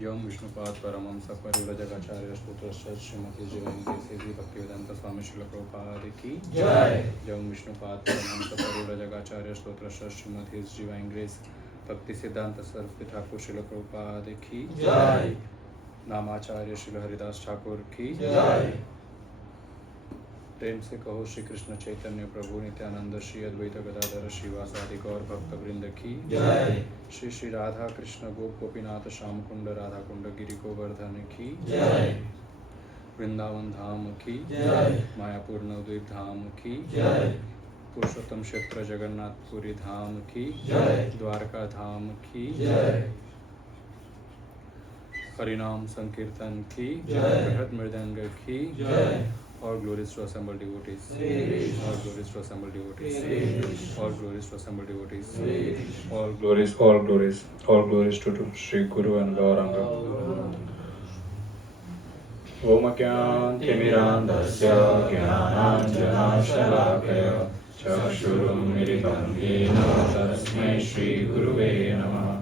यौम विष्णुपाद परमहंस परिव्रजकाचार्य स्तोत्रस्य श्रीमती जीवनी भक्तिवेदांत स्वामी श्रील प्रभुपाद की जय। यौम विष्णुपाद परमहंस परिव्रजकाचार्य स्तोत्रस्य श्रीमती जीवनी ग्रेस भक्ति सिद्धांत सरस्वती ठाकुर श्रील प्रभुपाद की जय। नामाचार्य श्री हरिदास ठाकुर की जय। प्रेम से कहो श्री कृष्ण चैतन्य प्रभु नित्यानंद श्री अद्वैत गदाधर श्रीवासादि गौर भक्त वृंद की जय। श्री श्री राधा कृष्ण गोप गोपीनाथ श्याम कुंड राधा कुंड गिरि गोवर्धन की जय। वृंदावन धाम की जय। मायापुर नवद्वीप धाम की जय। पुरुषोत्तम क्षेत्र जगन्नाथपुरी धाम की जय। द्वारका धाम की जय। हरिनाम संकीर्तन की जय। बृहद मृदंग की जय। All glories to assembled devotees. All glories to assembled devotees. All glories to assembled devotees. All glories, all glories, all glories to Sri Guru and Gauranga. Om Gyantimirandasya Gyananjanashalakaya Chakshurum Miritam Yena Tasmai Shri Guruve Namaha.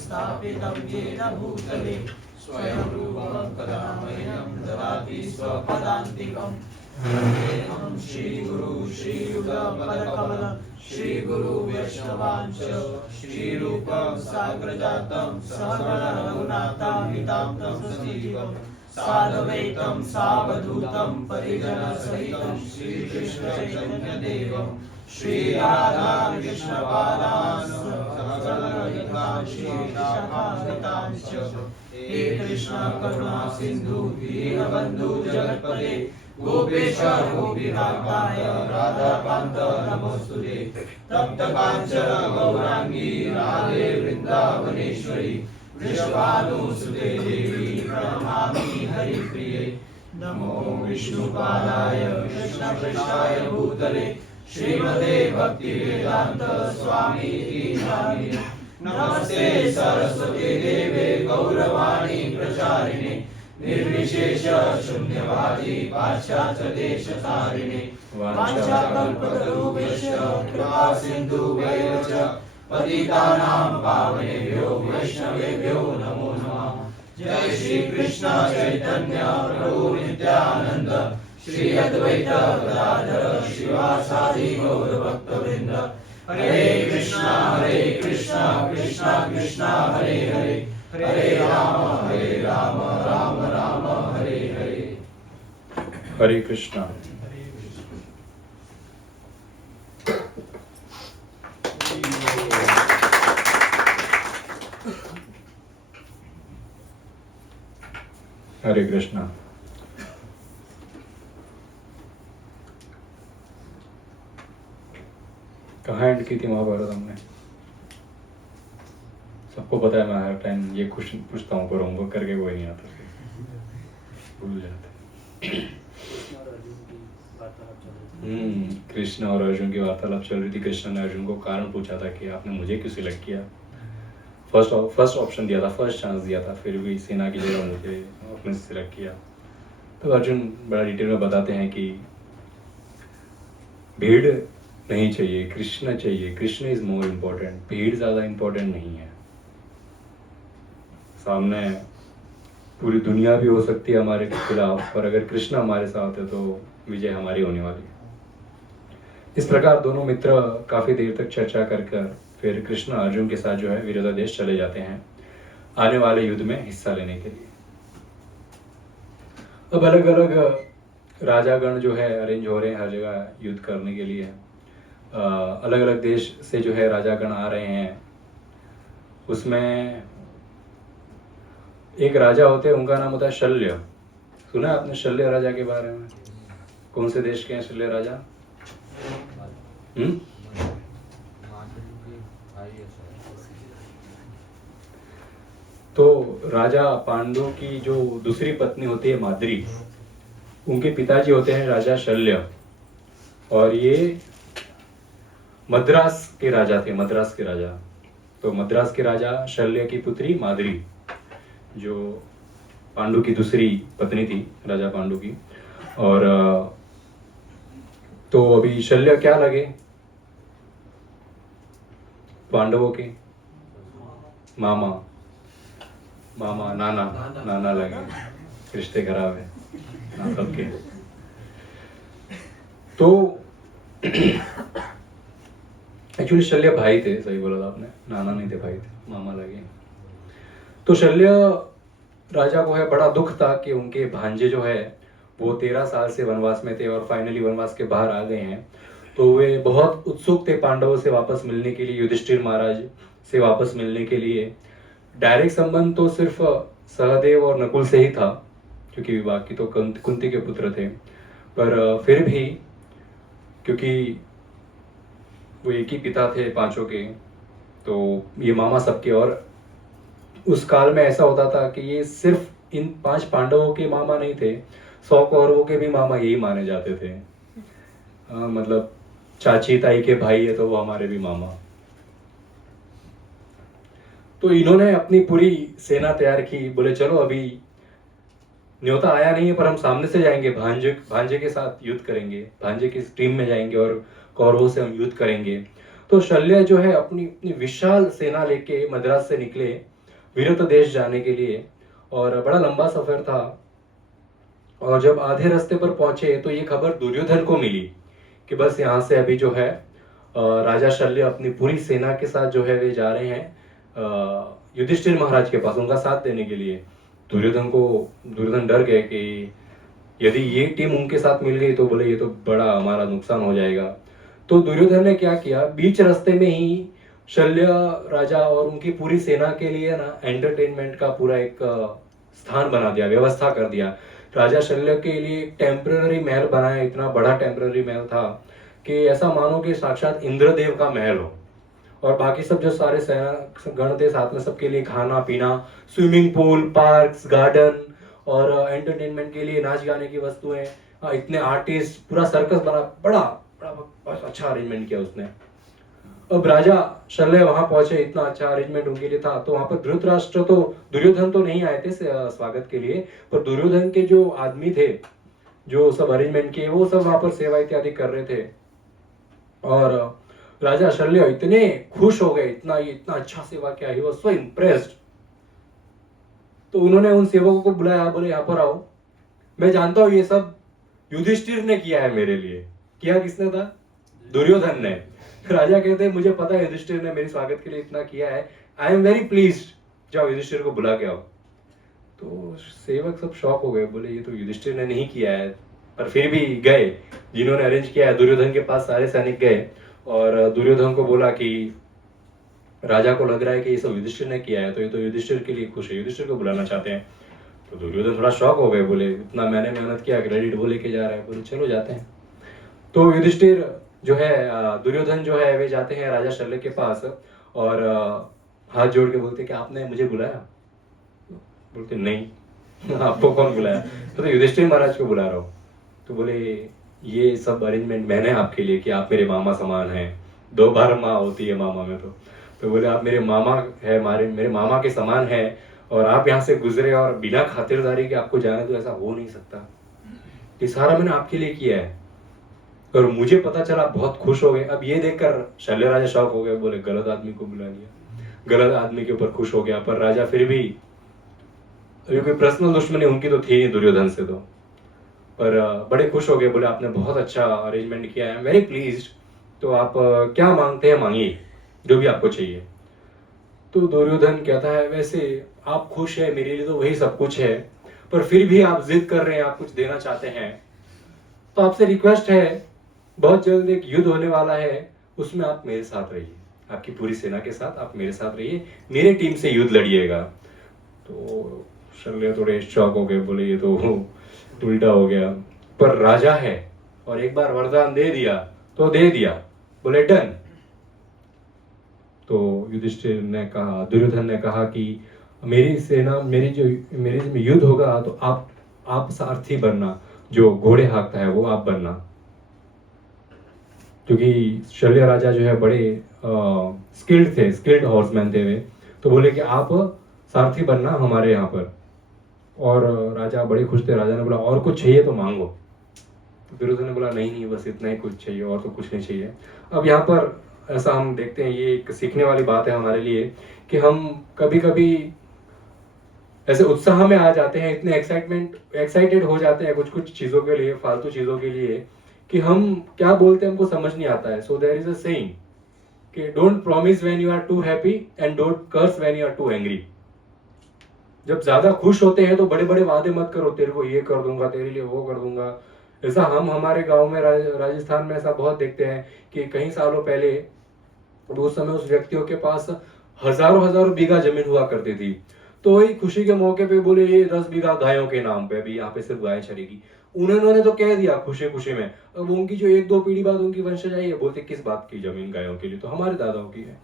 स्थापितं येन भूतले स्वयं रूपं कदा मह्यं ददाति स्वपदान्तिकं। नमः श्रीगुरु श्रीयुगपदकमल श्रीगुरु वैष्णवांश श्रीरूपं साग्रजातं सहगण रघुनाथान्वितं सजीवं साद्वैतं सावधूतं परिजनसहितं श्रीकृष्णचैतन्यदेवं श्रीराधा कृष्णपादान् श्रीशाखान्वितांश्च हे कृष्ण करुणा सिंधु दीनबन्धु जगत्पते गोपेश गोपीनाथाय राधाकान्त नमोस्तुते। तप्तकाञ्चन गौरांगी राधे वृन्दावनेश्वरी वृषभानुसुते देवी प्रणमामि हरिप्रिये। नमो विष्णुपादाय कृष्णपृष्ठाय भूतले श्रीमते भक्तिवेदांत स्वामी नामिने। नमस्ते सरस्वती देवे गौरवाणी प्रचारिणे निर्विशेष शून्यवादी पाश्चात्य देशतारिणे। वाञ्छाकल्पतरुभ्यश्च कृपा सिन्धुभ्येव च पतितानां पावनेभ्यो वैष्णवेभ्यो नमो नमः। जय श्री कृष्ण चैतन्य प्रभु नित्यानंद श्री अद्वैत गदाधर श्रीवासादि गौर भक्तवृंद। हरे कृष्णा कृष्णा कृष्णा हरे हरे हरे राम राम राम हरे हरे। हरे कृष्णा। हरे कृष्णा। कहाँ एंड की थी महाभारत हमने? सबको पता है मैं हर टाइम ये क्वेश्चन पूछता हूँ पर होमवर्क करके कोई नहीं आता, भूल जाते। कृष्ण और अर्जुन की वार्तालाप चल रही थी। कृष्ण ने अर्जुन को कारण पूछा था कि आपने मुझे क्यों सिलेक्ट किया। फर्स्ट ऑप्शन दिया था, फर्स्ट चांस दिया था, फिर भी सेना की जगह मुझे आपने सिलेक्ट किया। तो अर्जुन बड़ा डिटेल में बताते हैं कि भीड़ नहीं चाहिए, कृष्ण चाहिए। कृष्ण इज मोर इम्पोर्टेंट, भीड़ ज्यादा इम्पोर्टेंट नहीं है। सामने पूरी दुनिया भी हो सकती है हमारे खिलाफ, पर अगर कृष्ण हमारे साथ है तो विजय हमारी होने वाली है। इस प्रकार दोनों मित्र काफी देर तक चर्चा कर फिर कृष्ण अर्जुन के साथ जो है विरोधा देश चले जाते हैं आने वाले युद्ध में हिस्सा लेने के लिए। अब अलग अलग राजागण जो है अरेंज हो रहे हैं हर जगह युद्ध करने के लिए। अलग अलग देश से जो है राजागण आ रहे हैं। उसमें एक राजा होते हैं, उनका नाम होता है शल्य। सुना है आपने शल्य राजा के बारे में? कौन से देश के हैं शल्य राजा? तो राजा पांडु की जो दूसरी पत्नी होती है माद्री, उनके पिताजी होते हैं राजा शल्य, और ये मद्रास के राजा थे, मद्रास के राजा। तो मद्रास के राजा शल्य की पुत्री माद्री, जो पांडु की दूसरी पत्नी थी राजा पांडु की। और तो अभी शल्य क्या लगे पांडवों के? मामा मामा नाना नाना लगे, रिश्ते खराब है ना सबके। तो एक्चुअली शल्य भाई थे, सही बोला था आपने, नाना नहीं थे, भाई थे, मामा लगे। तो शल्य राजा को है बड़ा दुख था कि उनके भांजे जो है वो 13 साल से वनवास में थे और फाइनली वनवास के बाहर आ गए हैं। तो वे बहुत उत्सुक थे पांडवों से वापस मिलने के लिए, युधिष्ठिर महाराज से वापस मिलने के लिए। डायरेक्ट संबंध तो सिर्फ सहदेव और नकुल से ही था, क्योंकि बाकी तो कुंती के पुत्र थे, पर फिर भी क्योंकि वो एक ही पिता थे पांचों के, तो ये मामा सबके। और उस काल में ऐसा होता था कि ये सिर्फ इन 5 पांडवों के मामा नहीं थे, 100 कौरवों के भी मामा यही माने जाते थे। मतलब चाची ताई के भाई है तो वो हमारे भी मामा। तो इन्होंने अपनी पूरी सेना तैयार की, बोले चलो अभी न्योता आया नहीं है पर हम सामने से जाएंगे, भांजे के साथ युद्ध करेंगे, भांजे की टीम में जाएंगे और कौरवों से हम युद्ध करेंगे। तो शल्य जो है अपनी अपनी विशाल सेना लेके मद्रास से निकले विरत देश जाने के लिए, और बड़ा लंबा सफर था। और जब आधे रास्ते पर पहुंचे तो ये खबर दुर्योधन को मिली कि बस यहाँ से अभी जो है राजा शल्य अपनी पूरी सेना के साथ जो है वे जा रहे हैं युधिष्ठिर महाराज के पास उनका साथ देने के लिए। दुर्योधन डर गए कि यदि ये टीम उनके साथ मिल गई तो बोले ये तो बड़ा हमारा नुकसान हो जाएगा। तो दुर्योधन ने क्या किया, बीच रास्ते में ही शल्य राजा और उनकी पूरी सेना के लिए ना एंटरटेनमेंट का पूरा एक स्थान बना दिया, व्यवस्था कर दिया। राजा शल्य के लिए टेम्पररी महल बनाया, इतना बड़ा टेम्पररी महल था कि ऐसा मानो कि साक्षात इंद्रदेव का महल हो। और बाकी सब जो सारे सेना गण थे साथ में, सबके लिए खाना पीना, स्विमिंग पूल, पार्क्स, गार्डन और एंटरटेनमेंट के लिए नाच गाने की वस्तुएं, इतने आर्टिस्ट, पूरा सर्कस बना, बड़ा बड़ा अच्छा अरेंजमेंट किया उसने। अब राजा शल्य वहां पहुंचे, इतना अच्छा अरेंजमेंट उनके लिए था। तो वहां पर धृतराष्ट्र तो दुर्योधन तो नहीं आए थे स्वागत के लिए, पर दुर्योधन के जो आदमी थे जो सब अरेंजमेंट किए वो सब वहां पर सेवा इत्यादि कर रहे थे। और राजा शल्य इतने खुश हो गए, इतना अच्छा सेवा किया, ही वाज सो इम्प्रेस्ड। तो उन्होंने उन सेवकों को बुलाया, बोले यहाँ पर आओ, मैं जानता हूं ये सब युधिष्ठिर ने किया है मेरे लिए। किया किसने था? दुर्योधन ने। राजा कहते हैं मुझे पता है युधिष्ठिर ने मेरे स्वागत के लिए इतना किया है, आई एम वेरी प्लीज्ड, जाओ युधिष्ठिर को बुला के आओ। तो सेवक सब शॉक हो गए, बोले ये तो युधिष्ठिर ने नहीं किया है, पर फिर भी गए, जिन्होंने अरेंज किया है दुर्योधन के पास सारे सैनिक गए और दुर्योधन को बोला कि राजा को लग रहा है कि ये सब युधिष्ठिर ने किया है, तो ये तो युधिष्ठिर के लिए खुश है, युधिष्ठिर को बुलाना चाहते हैं। तो दुर्योधन थोड़ा शॉक हो गए, बोले इतना मैंने मेहनत किया, क्रेडिट वो लेके जा रहा है, बोले चलो जाते हैं। तो युधिष्ठिर जो है, दुर्योधन जो है वे जाते हैं राजा शल्य के पास और हाथ जोड़ के बोलते कि आपने मुझे बुलाया? बोलते नहीं आपको कौन बुलाया? तो युधिष्ठिर महाराज को बुला रहा हूँ। तो बोले ये सब अरेंजमेंट मैंने आपके लिए किया, आप मेरे मामा समान हैं, 2 बार माँ होती है मामा में। तो बोले आप मेरे मामा है, मेरे मामा के समान है, और आप यहाँ से गुजरे और बिना खातिरदारी के आपको जाने तो ऐसा हो नहीं सकता, ये सारा मैंने आपके लिए किया है। और मुझे पता चला, बहुत खुश हो गए। अब ये देखकर शल्य राजा शॉक हो गए, बोले गलत आदमी को बुला लिया, गलत आदमी के ऊपर खुश हो गया। पर राजा फिर भी, कोई पर्सनल दुश्मनी उनकी तो थी नहीं दुर्योधन से, तो पर बड़े खुश हो गए, बोले आपने बहुत अच्छा अरेंजमेंट किया है, वेरी प्लीज्ड। तो आप क्या मांगते हैं मांगिए, जो भी आपको चाहिए। तो दुर्योधन कहता है वैसे आप खुश है, मेरे लिए तो वही सब कुछ है, पर फिर भी आप जिद कर रहे हैं, आप कुछ देना चाहते हैं, तो आपसे रिक्वेस्ट है, बहुत जल्द एक युद्ध होने वाला है, उसमें आप मेरे साथ रहिए, आपकी पूरी सेना के साथ आप मेरे साथ रहिए, मेरे टीम से युद्ध लड़िएगा। तो शल्य थोड़े शॉक हो गए, बोले ये तो उल्टा हो गया, पर राजा है और एक बार वरदान दे दिया तो दे दिया, बोले डन। तो युधिष्ठिर ने कहा, दुर्योधन ने कहा कि मेरी सेना, मेरे में युद्ध होगा तो आप सारथी बनना, जो घोड़े हाँकता है वो आप बनना। क्योंकि शल्य राजा जो है बड़े स्किल्ड हॉर्समैन थे वे, तो बोले कि आप सारथी बनना हमारे यहाँ पर। और राजा बड़े खुश थे। राजा ने बोला और कुछ चाहिए तो मांगो। दुर्योधन ने बोला नहीं बस इतना ही कुछ चाहिए, और तो कुछ नहीं चाहिए। अब यहाँ पर ऐसा हम देखते हैं, ये एक सीखने वाली बात है हमारे लिए कि हम कभी कभी ऐसे उत्साह में आ जाते हैं, इतने एक्साइटेड हो जाते हैं कुछ कुछ चीज़ों के लिए, फालतू चीज़ों के लिए, कि हम क्या बोलते हैं हमको समझ नहीं आता है. So there is a saying कि don't promise when you are too happy and don't curse when you are too angry. जब ज्यादा खुश होते हैं तो बड़े बड़े वादे मत करो, तेरे को ये कर दूंगा, तेरे लिए वो कर दूंगा. ऐसा हम हमारे गांव में राजस्थान में ऐसा बहुत देखते हैं कि कई सालों पहले, उस समय उस व्यक्तियों के पास हजारों हजारों बीघा जमीन हुआ करती थी. तो वही खुशी के मौके पे बोले ये 10 बीघा गायों के नाम पे, अभी यहाँ पे सिर्फ गाय चरेगी. उन्होंने तो कह दिया खुशी खुशी में. अब उनकी जो एक दो पीढ़ी बाद उनकी वंशज आई है, बोलते किस बात की जमीन गायों के लिए, तो हमारे दादाओं की है.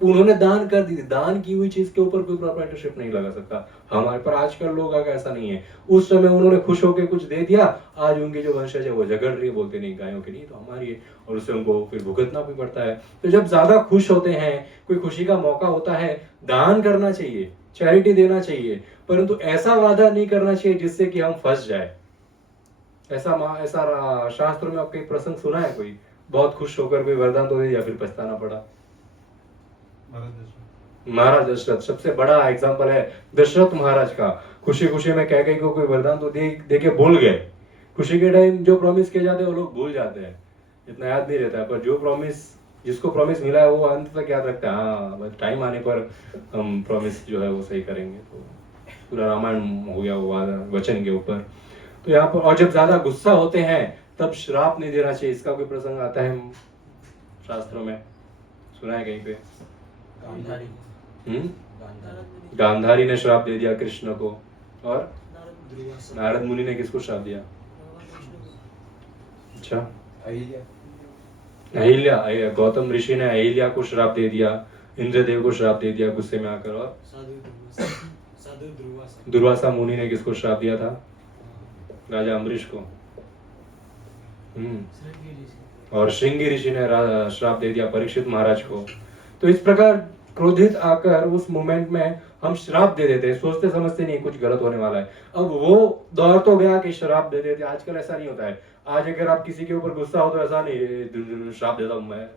उन्होंने दान कर दी थी. दान की हुई चीज के ऊपर कोई प्रोप्राइटरशिप नहीं लगा सकता हमारे पर. आजकल लोग आगे ऐसा नहीं है. उस समय उन्होंने खुश होकर कुछ दे दिया, आज उनकी जो वंशज है वो झगड़ रही है, बोलते नहीं गायों की नहीं तो हमारी है, और उससे उनको फिर भुगतना भी पड़ता है. तो जब ज्यादा खुश होते हैं, कोई खुशी का मौका होता है, दान करना चाहिए, चैरिटी देना चाहिए, परंतु ऐसा वादा नहीं करना चाहिए जिससे कि हम फंस जाए. ऐसा शास्त्र में आपके प्रसंग सुना है कोई बहुत खुश होकर कोई वरदान तो दे दिया फिर पछताना पड़ा? महाराज दशरथ सबसे बड़ा एग्जाम्पल है. दशरथ महाराज का खुशी खुशी में कह गई को कोई वरदान तो दे के भूल गए. खुशी के टाइम जो प्रॉमिस किए जाते हैं वो लोग भूल जाते हैं, इतना याद नहीं रहता है. पर जो प्रॉमिस, जिसको प्रॉमिस मिला है वो अंत तक याद रखता है. हाँ, टाइम आने पर हम प्रॉमिस जो है वो सही करेंगे. तो पूरा रामायण हो गया वो वचन के ऊपर. तो यहाँ पर, और जब ज्यादा गुस्सा होते हैं तब श्राप नहीं देना चाहिए. इसका कोई प्रसंग आता है शास्त्रों में, सुना है कहीं पे? गांधारी ने श्राप दे दिया कृष्ण को, और नारद मुनि ने किसको श्राप दिया? अच्छा, अहिल्या. गौतम ऋषि ने अहिल्या को श्राप दे दिया, इंद्रदेव को श्राप दे दिया गुस्से में आकर. और दुर्वासा मुनि ने किसको श्राप दिया था? राजा अम्बरीश को. और श्रृंगी ऋषि ने श्राप दे दिया परीक्षित महाराज को. तो इस प्रकार क्रोधित आकर उस मोमेंट में हम श्राप दे देते हैं, सोचते समझते नहीं कुछ गलत होने वाला है. अब वो दौर तो गया कि श्राप दे देते. आजकल ऐसा नहीं होता है. आज अगर आप किसी के ऊपर गुस्सा हो तो ऐसा नहीं श्राप देता हूं मैं,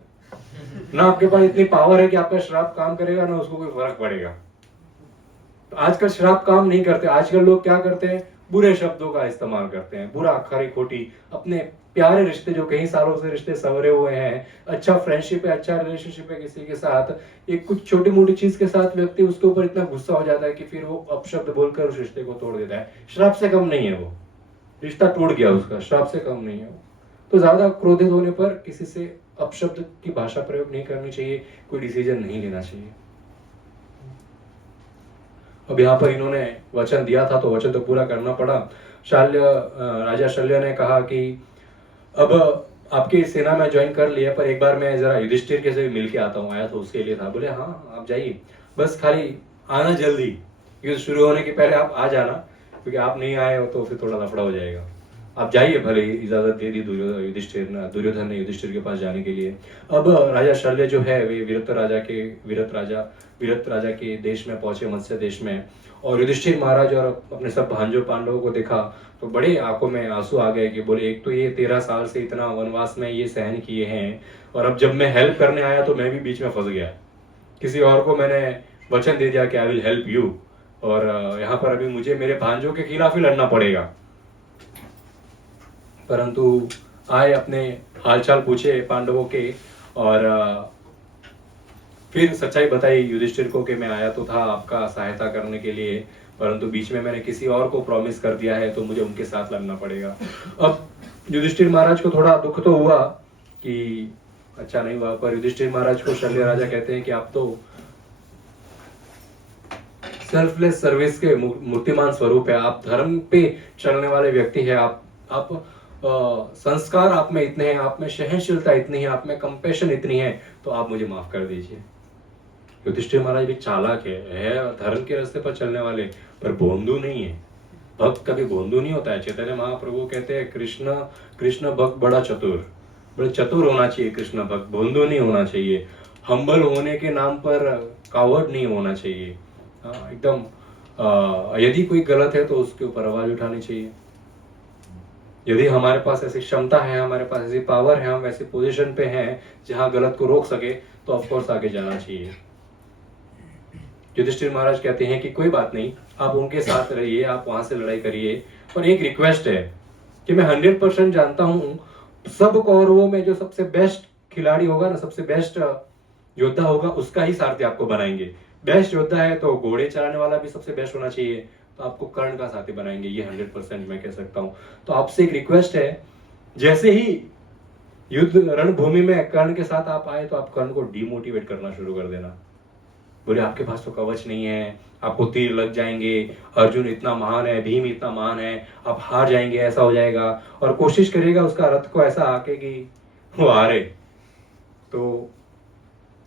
ना आपके पास इतनी पावर है कि आपका श्राप काम करेगा ना उसको कोई फर्क पड़ेगा. तो आजकल श्राप काम नहीं करते. आजकल लोग क्या करते हैं, बुरे शब्दों का इस्तेमाल करते हैं, बुरा खरी खोटी. अपने प्यारे रिश्ते जो कई सालों से रिश्ते संवरे हुए हैं, अच्छा फ्रेंडशिप है, अच्छा रिलेशनशिप है किसी के साथ, एक कुछ छोटी मोटी चीज के साथ व्यक्ति उसके ऊपर इतना गुस्सा हो जाता है कि फिर वो अपशब्द बोलकर उस रिश्ते को तोड़ देता है. श्राप से कम नहीं है वो, रिश्ता टूट गया उसका, श्राप से कम नहीं है वो. तो ज्यादा क्रोधित होने पर किसी से अपशब्द की भाषा प्रयोग नहीं करनी चाहिए, कोई डिसीजन नहीं लेना चाहिए. अब यहाँ पर इन्होंने वचन दिया था तो वचन तो पूरा करना पड़ा. राजा शल्य ने कहा कि अब आपकी सेना में ज्वाइन कर लिया, पर एक बार मैं जरा युधिष्ठिर के से मिल के आता हूँ. आया तो उसके लिए था. बोले हाँ आप जाइए, बस खाली आना जल्दी, युद्ध शुरू होने के पहले आप आ जाना, क्योंकि आप नहीं आए हो तो फिर थोड़ा लफड़ा हो जाएगा. आप जाइए. भले इजाजत दे दी दुर्योधन ने युधिष्ठिर के पास जाने के लिए. अब राजा शल्य जो है वे विरत राजा के देश में पहुंचे, मत्स्य देश में. और युधिष्ठिर महाराज और अपने सब भांजों पांडवों को देखा तो बड़े आंखों में आंसू आ गए कि बोले एक तो ये 13 साल से इतना वनवास में ये सहन किए हैं, और अब जब मैं हेल्प करने आया तो मैं भी बीच में फंस गया. किसी और को मैंने वचन दे दिया कि आई विल हेल्प यू, और यहाँ पर अभी मुझे मेरे भांजों के खिलाफ ही लड़ना पड़ेगा. परंतु आए, अपने हालचाल पूछे पांडवों के, और फिर सच्चाई बताई युधिष्ठिर को कि मैं आया तो था आपका सहायता करने के लिए, परंतु बीच में मैंने किसी और को प्रॉमिस कर दिया है तो मुझे उनके साथ लड़ना पड़ेगा. अब युधिष्ठिर महाराज को थोड़ा दुख तो हुआ कि अच्छा नहीं हुआ, पर युधिष्ठिर महाराज को शल्य राजा कहते हैं कि आप तो सेल्फलेस सर्विस के मूर्तिमान स्वरूप है, आप धर्म पे चलने वाले व्यक्ति है, आप संस्कार आप में इतने हैं, आप में सहनशीलता इतनी है, आप में कंपैशन इतनी है, तो आप मुझे माफ कर दीजिए. युधिष्ठिर महाराज भी चालाक है धर्म के रास्ते पर चलने वाले, पर भोंदू नहीं है. भक्त कभी भोंदू नहीं होता है. चैतन्य महाप्रभु कहते हैं कृष्ण भक्त बड़ा चतुर होना चाहिए. कृष्ण भक्त भोंदू नहीं होना चाहिए. हम्बल होने के नाम पर कावर्ड नहीं होना चाहिए. एकदम यदि कोई गलत है तो उसके ऊपर आवाज उठानी चाहिए. यदि हमारे पास ऐसी क्षमता है, हमारे पास ऐसी पावर है, हम ऐसी पोजीशन पे हैं जहां गलत को रोक सके, तो ऑफकोर्स आगे जाना चाहिए। युधिष्ठिर महाराज कहते हैं कि कोई बात नहीं, आप उनके साथ रहिए, आप वहां से लड़ाई करिए, पर एक रिक्वेस्ट है कि मैं 100% जानता हूं सब कौरवों में जो सबसे बेस्ट खिलाड़ी होगा ना, सबसे बेस्ट योद्धा होगा, उसका ही सारथी आपको बनाएंगे। बेस्ट योद्धा है तो घोड़े चलाने वाला भी सबसे बेस्ट होना चाहिए, तो आपको कर्ण का साथी बनाएंगे, ये 100% मैं कह सकता हूं। तो आपसे एक रिक्वेस्ट है, जैसे ही युद्ध रणभूमि में कर्ण के साथ आप आए तो आप कर्ण को डिमोटिवेट करना शुरू कर देना। बोले आपके पास तो कवच नहीं है, आपको तीर लग जाएंगे, अर्जुन इतना महान है, भीम इतना महान है, आप हार जाएंगे, ऐसा हो जाएगा, और कोशिश करेगा उसका रथ को ऐसा आके कि वो हारे। तो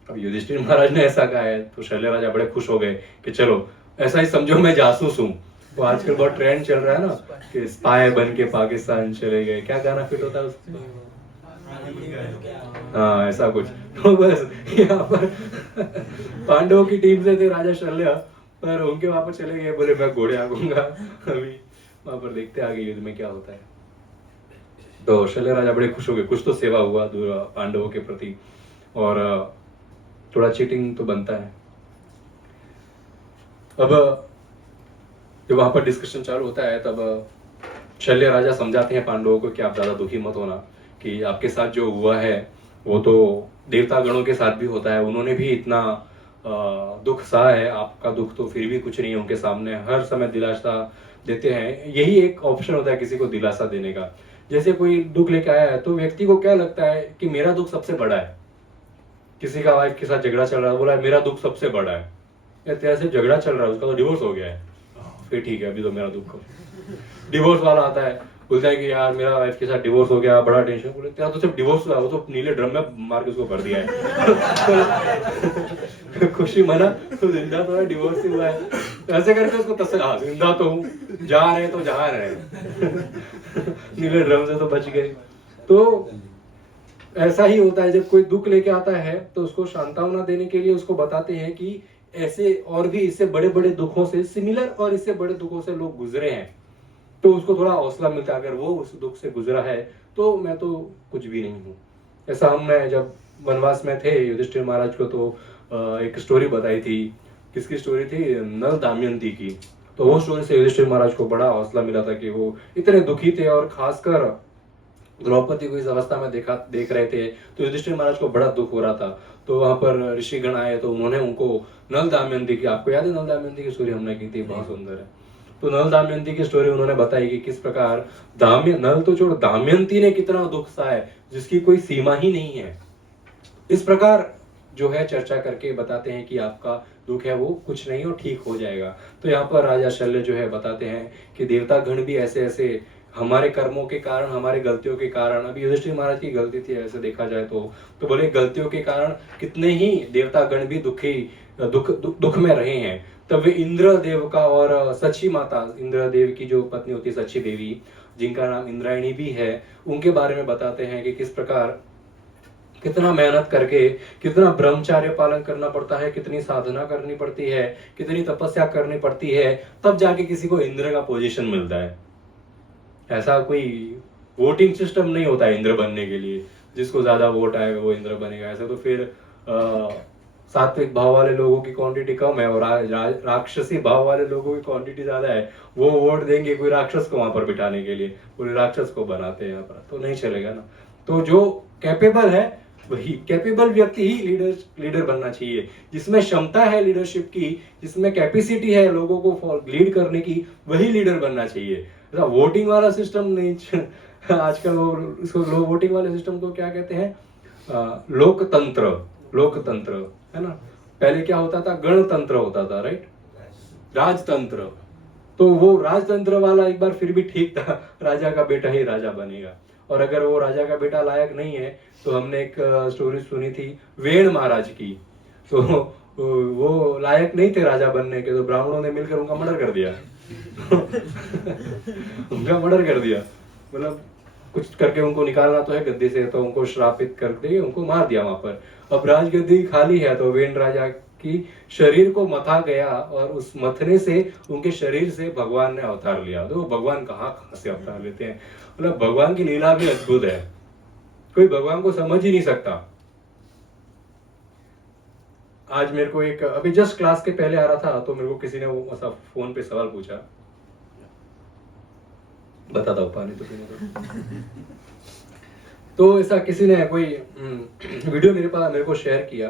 अब युधिष्ठिर महाराज ने ऐसा कहा है तो शल्य राजा बड़े खुश हो गए कि चलो ऐसा ही समझो मैं जासूस हूँ। तो आजकल बहुत ट्रेंड चल रहा है ना कि स्पाई बन के पाकिस्तान चले गए, क्या गाना फिट होता है उसको, हाँ ऐसा कुछ। तो बस यहाँ पर पांडवों की टीम से थे राजा शल्य, पर उनके वहां पर चले गए, बोले मैं घोड़े आगूंगा, अभी वहां पर देखते आगे युद्ध में क्या होता है। तो शल्य राजा बड़े खुश हो गए, कुछ तो सेवा हुआ पांडवों के प्रति, और थोड़ा चीटिंग तो बनता है। अब जब वहां पर डिस्कशन चालू होता है तब शल्य राजा समझाते हैं पांडवों को कि आप ज्यादा दुखी मत होना, कि आपके साथ जो हुआ है वो तो देवता गणों के साथ भी होता है, उन्होंने भी इतना दुख सहा है, आपका दुख तो फिर भी कुछ नहीं है उनके सामने, हर समय दिलासा देते हैं। यही एक ऑप्शन होता है किसी को दिलासा देने का। जैसे कोई दुख लेके आया है तो व्यक्ति को क्या लगता है कि मेरा दुख सबसे बड़ा है, किसी का वाइफ के साथ झगड़ा चल रहा है, बोला मेरा दुख सबसे बड़ा है, या तेरा से झगड़ा चल रहा है, उसका तो डिवोर्स हो गया है, फिर ठीक है अभी तो मेरा दुख। डिवोर्स वाला आता है, बोलता है कि यार मेरा वाइफ के साथ डिवोर्स हो गया, बड़ा टेंशन। बोले तेरा तो सिर्फ डिवोर्स हुआ, वो तो नीले ड्रम में मार के उसको भर दिया है। खुशी मना तो जिंदा तो है, डिवोर्स ही हुआ है, ऐसे करके उसको तसला, जिंदा तो हूँ, जा रहे तो जहाँ रहे, नीले ड्रम से तो बच गए। तो ऐसा ही होता है, जब कोई दुख लेके आता है तो उसको सांत्वना देने के लिए उसको बताते हैं कि ऐसे और भी इससे बड़े बड़े दुखों से, सिमिलर और इससे बड़े दुखों से लोग गुजरे हैं, तो उसको थोड़ा हौसला मिलता है, अगर वो उस दुख से गुजरा है तो मैं तो कुछ भी नहीं हूँ। ऐसा हमने जब वनवास में थे युधिष्ठिर महाराज को तो एक स्टोरी बताई थी, किसकी स्टोरी थी, नल दमयंती की। तो वो स्टोरी से युधिष्ठिर महाराज को बड़ा हौसला मिला था कि वो इतने दुखी थे, और खासकर द्रौपदी को इस अवस्था में देख रहे थे, तो युधिष्ठिर महाराज को बड़ा दुख हो रहा था। तो वहां पर ऋषिगण आए तो उन्होंने उनको नल दमयंती की, आपको याद है नल दमयंती की स्टोरी हमने की थी, बहुत सुंदर है। तो नल दमयंती की स्टोरी उन्होंने बताई कि किस प्रकार नल तो छोड़, दमयंती ने कितना दुख सहा है जिसकी कोई सीमा ही नहीं है। इस प्रकार जो है चर्चा करके बताते हैं कि आपका दुख है वो कुछ नहीं और ठीक हो जाएगा। तो यहाँ पर राजा शल्य जो है बताते हैं कि देवता गण भी ऐसे ऐसे हमारे कर्मों के कारण, हमारे गलतियों के कारण, अभी युधिष्ठिर महाराज की गलती थी ऐसे देखा जाए तो बोले गलतियों के कारण कितने ही देवता गण भी दुख में रहे हैं। तब वे इंद्र देव का और सची माता, इंद्र देव की जो पत्नी होती है सची देवी, जिनका नाम इंद्रायणी भी है, उनके बारे में बताते हैं कि किस प्रकार कितना मेहनत करके, कितना ब्रह्मचार्य पालन करना पड़ता है, कितनी साधना करनी पड़ती है, कितनी तपस्या करनी पड़ती है, तब जाके किसी को इंद्र का पोजीशन मिलता है। ऐसा कोई वोटिंग सिस्टम नहीं होता है इंद्र बनने के लिए, जिसको ज्यादा वोट आएगा वो इंद्र बनेगा। ऐसा तो फिर सात्विक भाव वाले लोगों की क्वांटिटी कम है और राक्षसी भाव वाले लोगों की क्वांटिटी ज्यादा है, वो वोट देंगे कोई राक्षस को वहां पर बिठाने के लिए, पूरे राक्षस को बनाते हैं यहाँ पर, तो नहीं चलेगा ना। तो जो कैपेबल है वही कैपेबल व्यक्ति ही लीडर बनना चाहिए, जिसमें क्षमता है लीडरशिप की, जिसमें कैपेसिटी है लोगों को लीड करने की, वही लीडर बनना चाहिए। ऐसा वोटिंग वाला सिस्टम नहीं। आजकल वो इसको वोटिंग वाले सिस्टम को क्या कहते हैं, लोकतंत्र है ना। पहले क्या होता था, गणतंत्र होता था, राइट, राजतंत्र। तो वो राजतंत्र वाला एक बार फिर भी ठीक था, राजा का बेटा ही राजा बनेगा, और अगर वो राजा का बेटा लायक नहीं है तो हमने एक स्टोरी सुनी थी वेण महाराज की, तो वो लायक नहीं थे राजा बनने के, तो ब्राह्मणों ने मिलकर उनका मर्डर कर दिया। उनका मर्डर कर दिया, मतलब कुछ करके उनको निकालना तो है गद्दी से, तो उनको श्रापित करके उनको मार दिया वहां पर। अब राजगद्दी खाली है तो वेण राजा कि शरीर को मथा गया और उस मथने से उनके शरीर से भगवान ने अवतार लिया। तो भगवान कहाँ से अवतार लेते हैं, मतलब भगवान की लीला भी अद्भुत है, कोई भगवान को समझ ही नहीं सकता। आज मेरे को एक अभी जस्ट क्लास के पहले आ रहा था तो मेरे को किसी ने वो ऐसा फोन पे सवाल पूछा, बताता हूँ पानी तो पीने तो ऐसा किसी ने कोई वीडियो मेरे को शेयर किया।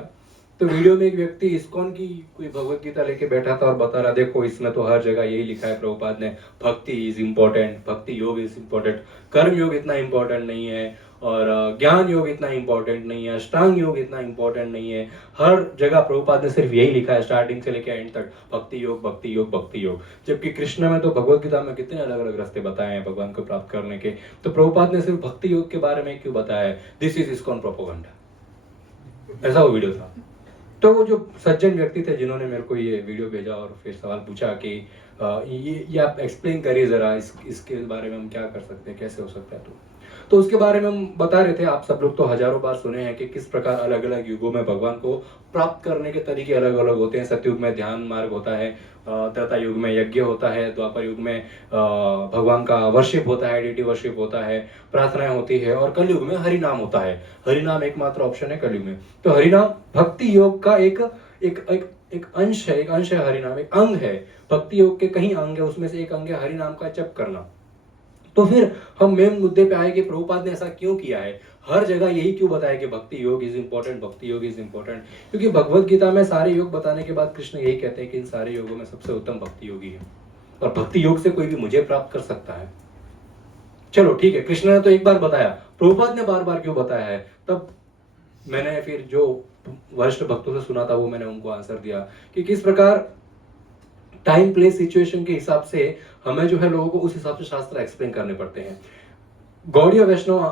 तो वीडियो में एक व्यक्ति इस्कॉन की कोई भगवत गीता लेके बैठा था और बता रहा, देखो इसमें तो हर जगह यही लिखा है प्रभुपाद ने, भक्ति इज इम्पोर्टेंट, भक्ति योग इज इम्पोर्टेंट, कर्म योग इतना इम्पोर्टेंट नहीं है, और ज्ञान योग इतना इम्पोर्टेंट नहीं है, अष्टांग योग इतना इम्पोर्टेंट नहीं है। हर जगह प्रभुपाद ने सिर्फ यही लिखा है स्टार्टिंग से लेकर एंड तक, भक्ति योग भक्ति योग भक्ति योग। जबकि कृष्ण में तो भगवत गीता में कितने अलग अलग रास्ते बताए हैं भगवान को प्राप्त करने के, तो प्रभुपाद ने सिर्फ भक्ति योग के बारे में क्यों बताया है? दिस इज इस्कॉन प्रोपेगेंडा, ऐसा वो वीडियो था। तो वो जो सज्जन व्यक्ति थे जिन्होंने मेरे को ये वीडियो भेजा और फिर सवाल पूछा कि ये आप एक्सप्लेन करिए जरा, इसके बारे में हम क्या कर सकते हैं, कैसे हो सकता है। तो उसके बारे में हम बता रहे थे, आप सब लोग तो हजारों बार सुने हैं कि किस प्रकार अलग अलग युगों में भगवान को प्राप्त करने के तरीके अलग अलग होते हैं। सतयुग में ध्यान मार्ग होता है, त्रेता युग में यज्ञ होता है, द्वापर युग में भगवान का वर्शिप होता है, डेटी वर्शिप होता है, प्रार्थनाएं होती है, और कलयुग में हरिनाम होता है। हरिनाम एकमात्र ऑप्शन है कलयुग में। तो हरिनाम भक्ति योग का एक अंश है, हरिनाम एक अंग है। भक्ति योग के कई अंग है, उसमें से एक अंग है हरिनाम का जप करना। तो फिर हम मेन मुद्दे पे आए कि प्रभुपाद ने ऐसा क्यों किया है, हर जगह यही क्यों बताया कि भक्ति योग इज इंपॉर्टेंट, भक्ति योग इज इंपॉर्टेंट। क्योंकि भगवत गीता में सारे योग बताने के बाद कृष्ण यही कहते हैं कि इन सारे योगों में सबसे उत्तम भक्ति योगी है, और भक्ति योग से कोई भी मुझे प्राप्त कर सकता है। चलो ठीक है, कृष्ण ने तो एक बार बताया, प्रभुपाद ने बार बार क्यों बताया है? तब मैंने फिर जो वरिष्ठ भक्तों से सुना था वो मैंने उनको आंसर दिया कि किस प्रकार टाइम प्लेस सिचुएशन के हिसाब से हमें जो है लोगों को उस हिसाब से शास्त्र एक्सप्लेन करने पड़ते हैं। गौड़ीय वैष्णव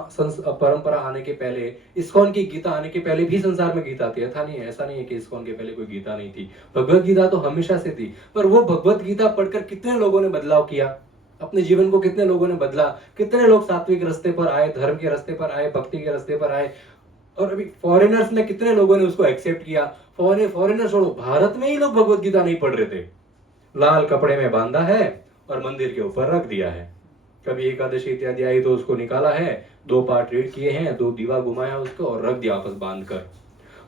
परंपरा आने के पहले, इस्कॉन की गीता आने के पहले भी संसार में गीता थी, था नहीं, ऐसा नहीं है कि इस्कॉन के पहले कोई गीता नहीं थी। भगवत गीता तो हमेशा से थी, पर वो भगवत गीता पढ़कर कितने लोगों ने बदलाव किया, अपने जीवन को कितने लोगों ने बदला, कितने लोग सात्विक रास्ते पर आए, धर्म के रास्ते पर आए, भक्ति के रास्ते पर आए। और अभी फॉरेनर्स में कितने लोगों ने उसको एक्सेप्ट किया। फॉरेनर छोड़ो, भारत में ही लोग भगवत गीता नहीं पढ़ रहे थे। लाल कपड़े में बांधा है और मंदिर के ऊपर रख दिया है, कभी एकादशी इत्यादि आई तो उसको निकाला है, 2 पार्ट रीड किए हैं, 2 दीवा घुमाया उसको और रख दिया वापस बांध कर।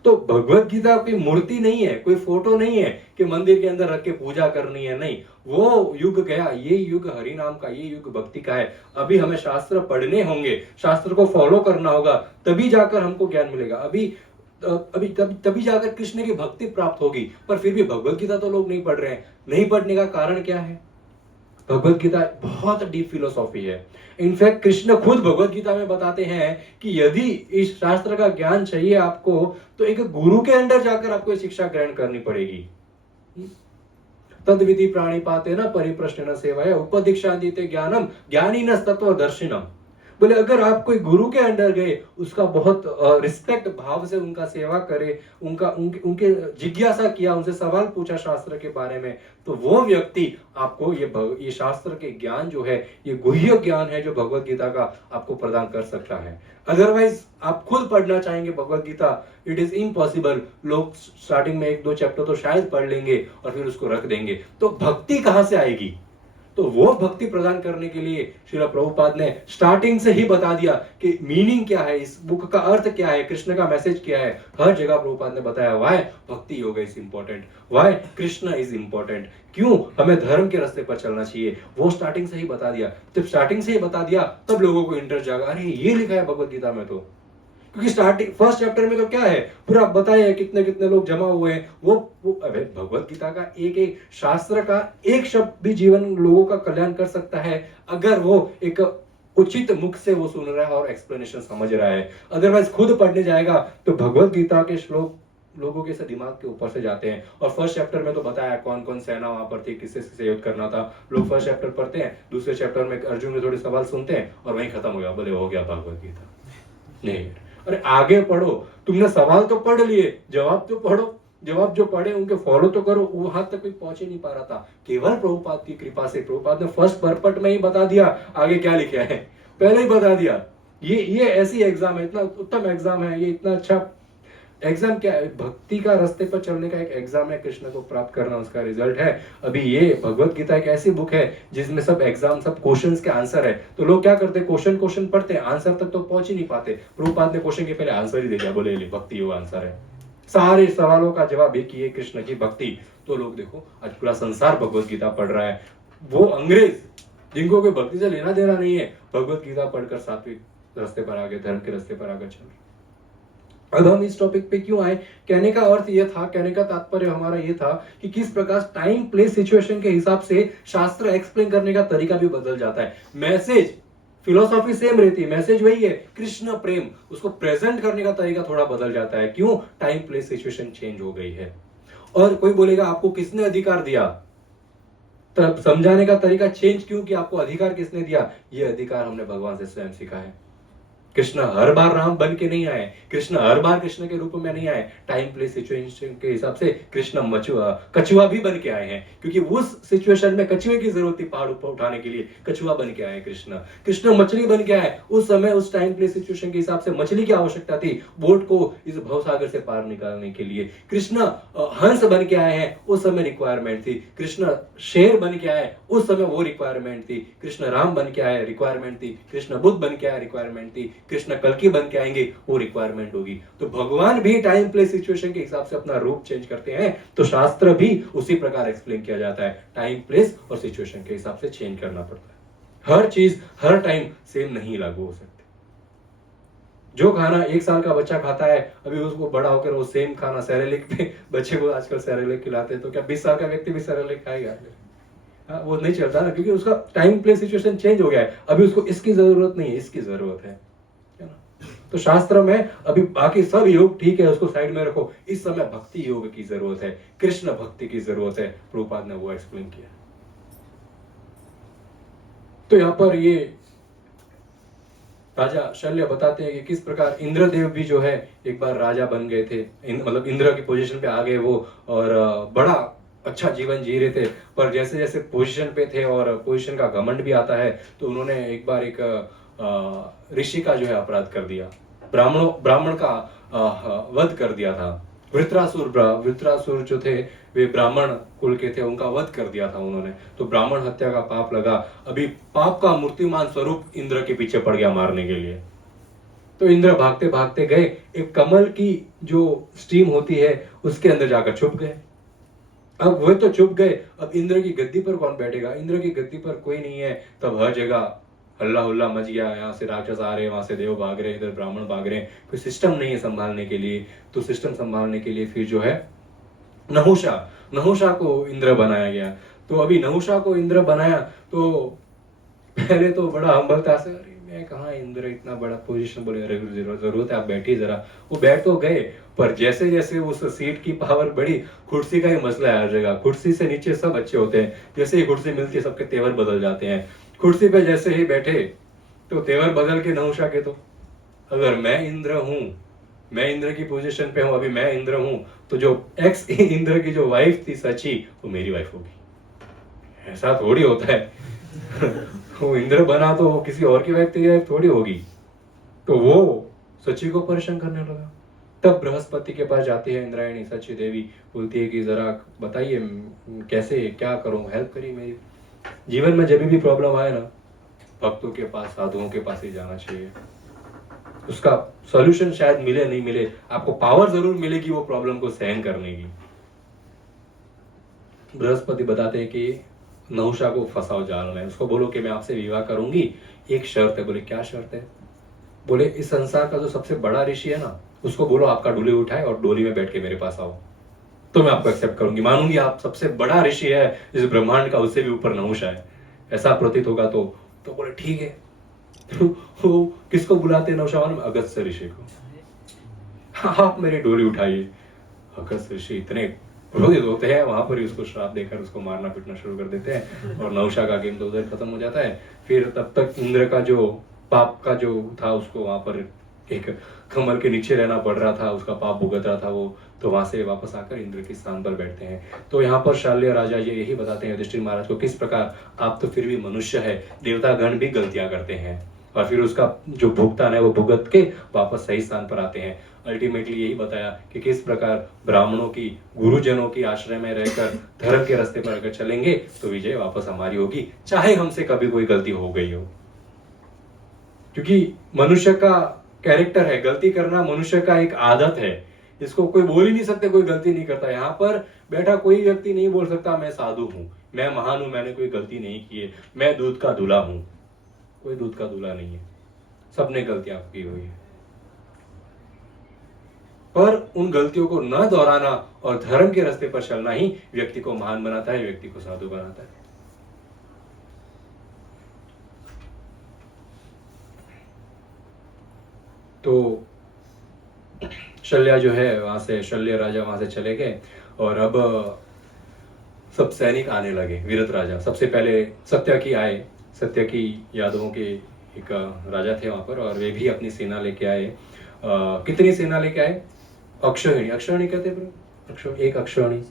तो भगवत गीता कोई मूर्ति नहीं है, कोई फोटो नहीं है कि मंदिर के अंदर रख के पूजा करनी है, नहीं। वो युग गया, ये युग हरिनाम का, ये युग भक्ति का है। अभी हमें शास्त्र पढ़ने होंगे, शास्त्र को फॉलो करना होगा, तभी जाकर हमको ज्ञान मिलेगा। तभी जाकर कृष्ण की भक्ति प्राप्त होगी। पर फिर भी भगवत गीता तो लोग नहीं पढ़ रहे हैं। नहीं पढ़ने का कारण क्या है? भगवत गीता बहुत डीप फिलोसॉफी है। इनफैक्ट कृष्ण खुद भगवत गीता में बताते हैं कि यदि इस शास्त्र का ज्ञान चाहिए आपको, तो एक गुरु के अंदर जाकर आपको शिक्षा ग्रहण करनी पड़ेगी। तद्विधि प्राणिपाते न परिप्रश्न न सेवाया उपदीक्षा दीते ज्ञानम ज्ञानी न तत्वदर्शिनम। बोले अगर आप कोई गुरु के अंडर गए, उसका बहुत रिस्पेक्ट भाव से उनका सेवा करे, उनके जिज्ञासा किया, उनसे सवाल पूछा शास्त्र के बारे में, तो वो व्यक्ति आपको ये शास्त्र के ज्ञान जो है, ये गुह्य ज्ञान है जो भगवत गीता का आपको प्रदान कर सकता है। अदरवाइज आप खुद पढ़ना चाहेंगे Bhagavad Gita, it is impossible. लोग स्टार्टिंग में 1-2 चैप्टर तो शायद पढ़ लेंगे और फिर उसको रख देंगे। तो भक्ति कहां से आएगी? तो वो भक्ति प्रदान करने के लिए श्रील प्रभुपाद ने स्टार्टिंग से ही बता दिया कि मीनिंग क्या है, इस बुक का अर्थ क्या है, कृष्ण का मैसेज क्या है। हर जगह प्रभुपाद ने बताया व्हाई भक्ति योग is important, why Krishna is important, क्यों हमें धर्म के रास्ते पर चलना चाहिए, वो स्टार्टिंग से ही बता दिया। जब स्टार्टिंग से ही बता दिया तब लोगों को इंटरेस्ट जागा, अरे ये लिखा है भगवत गीता में। तो क्योंकि स्टार्टिंग फर्स्ट चैप्टर में तो क्या है, पूरा बताया है कितने कितने लोग जमा हुए हैं। वो भगवत गीता का एक शास्त्र का एक शब्द भी जीवन लोगों का कल्याण कर सकता है, अगर वो एक उचित मुख से वो सुन रहा है और एक्सप्लेनेशन समझ रहा है। अदरवाइज खुद पढ़ने जाएगा तो भगवत गीता के श्लोक लोगों के दिमाग के ऊपर से जाते हैं। और फर्स्ट चैप्टर में तो बताया कौन कौन सेना वहां पर थी, किससे युद्ध करना था। लोग फर्स्ट चैप्टर पढ़ते हैं, दूसरे चैप्टर में अर्जुन के थोड़े सवाल सुनते हैं और वहीं खत्म हो गया, बोले हो गया भगवत गीता। नहीं, अरे आगे पढ़ो। तुमने सवाल तो पढ़ लिए, जवाब तो पढ़ो, जवाब जो पढ़े उनके फॉलो तो करो। वहां तक कोई पहुंच ही नहीं पा रहा था। केवल प्रभुपाद की कृपा से प्रभुपाद ने फर्स्ट परपट में ही बता दिया आगे क्या लिखा है, पहले ही बता दिया। ये ऐसी एग्जाम है, इतना उत्तम एग्जाम है, ये इतना अच्छा एग्जाम क्या है? भक्ति का रास्ते पर चलने का एक एग्जाम है, कृष्ण को प्राप्त करना उसका रिजल्ट है। अभी ये भगवत गीता एक ऐसी बुक है जिसमें सब एग्जाम, सब क्वेश्चंस के आंसर है। तो लोग क्या करते हैं, क्वेश्चन पढ़ते हैं, आंसर तक तो पहुंच ही नहीं पाते। प्रभुपाद ने क्वेश्चन के पहले आंसर ही दे दिया, बोले ले भक्ति वो आंसर है। सारे सवालों का जवाब एक ही है, कृष्ण की भक्ति। तो लोग देखो आज पूरा संसार भगवत गीता पढ़ रहा है। वो अंग्रेज जिनको कोई भक्ति से लेना देना नहीं है, भगवत गीता पढ़कर सात्विक रास्ते पर आगे, धर्म के रास्ते पर आगे चल रहे। अब हम इस टॉपिक पे क्यों आए? कहने का अर्थ ये था, कहने का तात्पर्य हमारा ये था कि किस प्रकार टाइम प्लेस सिचुएशन के हिसाब से शास्त्र एक्सप्लेन करने का तरीका भी बदल जाता है। मैसेज, फिलोसॉफी सेम रहती है, मैसेज वही है, कृष्ण प्रेम, उसको प्रेजेंट करने का तरीका थोड़ा बदल जाता है। क्यों? टाइम प्लेस सिचुएशन चेंज हो गई है। और कोई बोलेगा आपको किसने अधिकार दिया? तब समझाने का तरीका चेंज क्यों कि आपको अधिकार किसने दिया? ये अधिकार हमने भगवान से स्वयं सीखा है। कृष्ण हर बार राम बन के नहीं आए, कृष्ण हर बार कृष्ण के रूप में नहीं आए। टाइम प्लेस सिचुएशन के हिसाब से कृष्ण कछुआ भी बन के आए हैं, क्योंकि उस सिचुएशन में कछुए की जरूरत थी पहाड़ ऊपर उठाने के लिए, कछुआ बन के आए कृष्ण मछली बन के आए। उस समय उस टाइम प्लेस सिचुएशन के हिसाब से मछली की आवश्यकता थी बोट को इस भवसागर से पार निकालने के लिए। कृष्ण हंस बन के आए हैं, उस समय रिक्वायरमेंट थी। कृष्ण शेर बन के आए, उस समय वो रिक्वायरमेंट थी। कृष्ण राम बन के आए, रिक्वायरमेंट थी। कृष्ण बुद्ध बन के आए, रिक्वायरमेंट थी। कृष्ण कल्कि बन के आएंगे, वो रिक्वायरमेंट होगी। तो भगवान भी टाइम प्लेस सिचुएशन के हिसाब से अपना रूप चेंज करते हैं, तो शास्त्र भी उसी प्रकार एक्सप्लेन किया जाता है। टाइम प्लेस और सिचुएशन के हिसाब से चेंज करना पड़ता है। हर चीज हर टाइम सेम नहीं लागू हो सकती। जो खाना 1 साल का बच्चा खाता है, अभी उसको बड़ा होकर वो सेम खाना सेरेलिक पे, बच्चे को आजकल सेरेलिक खिलाते हैं, तो क्या 20 साल का व्यक्ति भी सेरेलिक खाएगा? वो नहीं चलता ना, क्योंकि उसका टाइम प्लेस सिचुएशन चेंज हो गया है। अभी उसको इसकी जरूरत नहीं है, इसकी जरूरत है ना? तो शास्त्र में अभी बाकी सब योग ठीक है, उसको साइड में रखो। इस समय भक्ति योग की जरूरत है, कृष्ण भक्ति की जरूरत है। प्रभुपाद ने वो एक्सप्लेन किया। तो यहाँ पर ये राजा शल्य बताते हैं कि किस प्रकार इंद्रदेव भी जो है एक बार राजा बन गए थे, मतलब इंद्र की पोजीशन पे आ गए वो, और बड़ा अच्छा जीवन जी रहे थे। पर जैसे जैसे पोजीशन पे थे और पोजीशन का घमंड भी आता है, तो उन्होंने एक बार एक ऋषि का जो है अपराध कर दिया, ब्राह्मण का वध कर दिया था। वृत्रासुर जो थे वे ब्राह्मण कुल के थे, उनका वध कर दिया था उन्होंने। तो ब्राह्मण हत्या का पाप लगा। अभी पाप का मूर्तिमान स्वरूप इंद्र के पीछे पड़ गया मारने के लिए। तो इंद्र भागते भागते गए, एक कमल की जो स्टीम होती है उसके अंदर जाकर छुप गए। अब वो तो छुप गए, अब इंद्र की गद्दी पर कौन बैठेगा? इंद्र की गद्दी पर कोई नहीं है। तब हर जगह हल्ला हुल्ला मच गया, यहाँ से राक्षस आ रहे हैं, वहां से देव भाग रहे हैं, इधर ब्राह्मण भाग रहे हैं। कोई सिस्टम नहीं है संभालने के लिए। तो सिस्टम संभालने के लिए फिर जो है नहुषा को इंद्र बनाया गया। तो अभी नहुषा को इंद्र बनाया तो पहले तो बड़ा हम्बलता से, अरे मैं कहाँ इंद्र, इतना बड़ा पोजीशन, बोले अरे जरूरत है आप बैठिए जरा। वो बैठ तो गए, पर जैसे जैसे उस सीट की पावर बढ़ी, कुर्सी का ही मसला है हर जगह। कुर्सी से नीचे सब अच्छे होते हैं, जैसे ही कुर्सी मिलती है सबके तेवर बदल जाते हैं। कुर्सी पे जैसे ही बैठे तो तेवर बदल के नहुषा के। तो अगर मैं इंद्र हूं, मैं इंद्र की पोजीशन पे हूं, अभी मैं इंद्र हूं, तो जो एक्स इंद्र की जो वाइफ थी सची, वो मेरी वाइफ होगी। ऐसा थोड़ी होता है। वो इंद्र बना तो किसी और की वाइफ तेरी वाइफ थोड़ी होगी। तो वो सची को परेशान करने लगा। तब बृहस्पति के पास जाती है इंद्रायणी, सची देवी बोलती है कि जरा बताइए कैसे क्या करूं, हेल्प करिए मेरी। जीवन में जब भी प्रॉब्लम आए ना, भक्तों के पास, साधुओं के पास ही जाना चाहिए। उसका सॉल्यूशन शायद मिले नहीं मिले, आपको पावर जरूर मिलेगी वो प्रॉब्लम को सहन करने की। बृहस्पति बताते हैं कि नहुषा को फंसाओ जाल में, उसको बोलो कि मैं आपसे विवाह करूंगी, एक शर्त है। बोले क्या शर्त है? बोले इस संसार का जो सबसे बड़ा ऋषि है ना, उसको बोलो आपका डोली उठाए और डोली में बैठ के मेरे पास आओ, तो मैं आपको एक्सेप्ट करूंगी, मानूंगी आप सबसे बड़ा ऋषि है इस ब्रह्मांड का, उससे भी ऊपर नहुषा है, ऐसा प्रतीत होगा। तो बोले ठीक है। वो किसको बुलाते हैं नहुषा में? अगस्त्य ऋषि को। आप मेरी डोली उठाइए। अगस्त्य ऋषि इतने क्रोधित होते हैं, वहां पर ही उसको श्राप देकर उसको मारना पीटना शुरू कर देते हैं, और नहुषा का गेम तो उधर खत्म हो जाता है। फिर तब तक इंद्र का जो पाप का जो था, उसको वहां पर एक कमल के नीचे रहना पड़ रहा था, उसका पाप भुगत रहा था वो, तो वहां से वापस आकर इंद्र के स्थान पर बैठते हैं। तो यहाँ पर शाल्य राजा ये यही बताते हैं युधिष्ठिर महाराज को, किस प्रकार आप तो फिर भी मनुष्य है, देवता गण भी गलतियां करते हैं, और फिर उसका जो भुगतान है वो भुगत के वापस सही स्थान पर आते हैं। अल्टीमेटली यही बताया कि किस प्रकार ब्राह्मणों की, गुरुजनों की आश्रय में रहकर धर्म के रास्ते पर अगर चलेंगे तो विजय वापस हमारी होगी, चाहे हमसे कभी कोई गलती हो गई हो। क्योंकि मनुष्य का कैरेक्टर है, गलती करना मनुष्य का एक आदत है, इसको कोई बोल ही नहीं सकते कोई गलती नहीं करता। यहाँ पर बैठा कोई व्यक्ति नहीं बोल सकता मैं साधु हूं, मैं महान हूं, मैंने कोई गलती नहीं की है, मैं दूध का दूल्हा हूं। कोई दूध का दूल्हा नहीं है, सबने गलतियां की हुई है। पर उन गलतियों को न दोहराना और धर्म के रास्ते पर चलना ही व्यक्ति को महान बनाता है, व्यक्ति को साधु बनाता है। तो शल्य जो है वहां से, शल्य राजा वहां से चले गए और अब सब सैनिक आने लगे। वीरत राजा सबसे पहले सत्यकी आए, सत्यकी यादवों के एक राजा थे वहां पर, और वे भी अपनी सेना लेके आए। कितनी सेना लेके आए? अक्षौहिणी, अक्षौहिणी कहते हैं, एक अक्षौहिणी।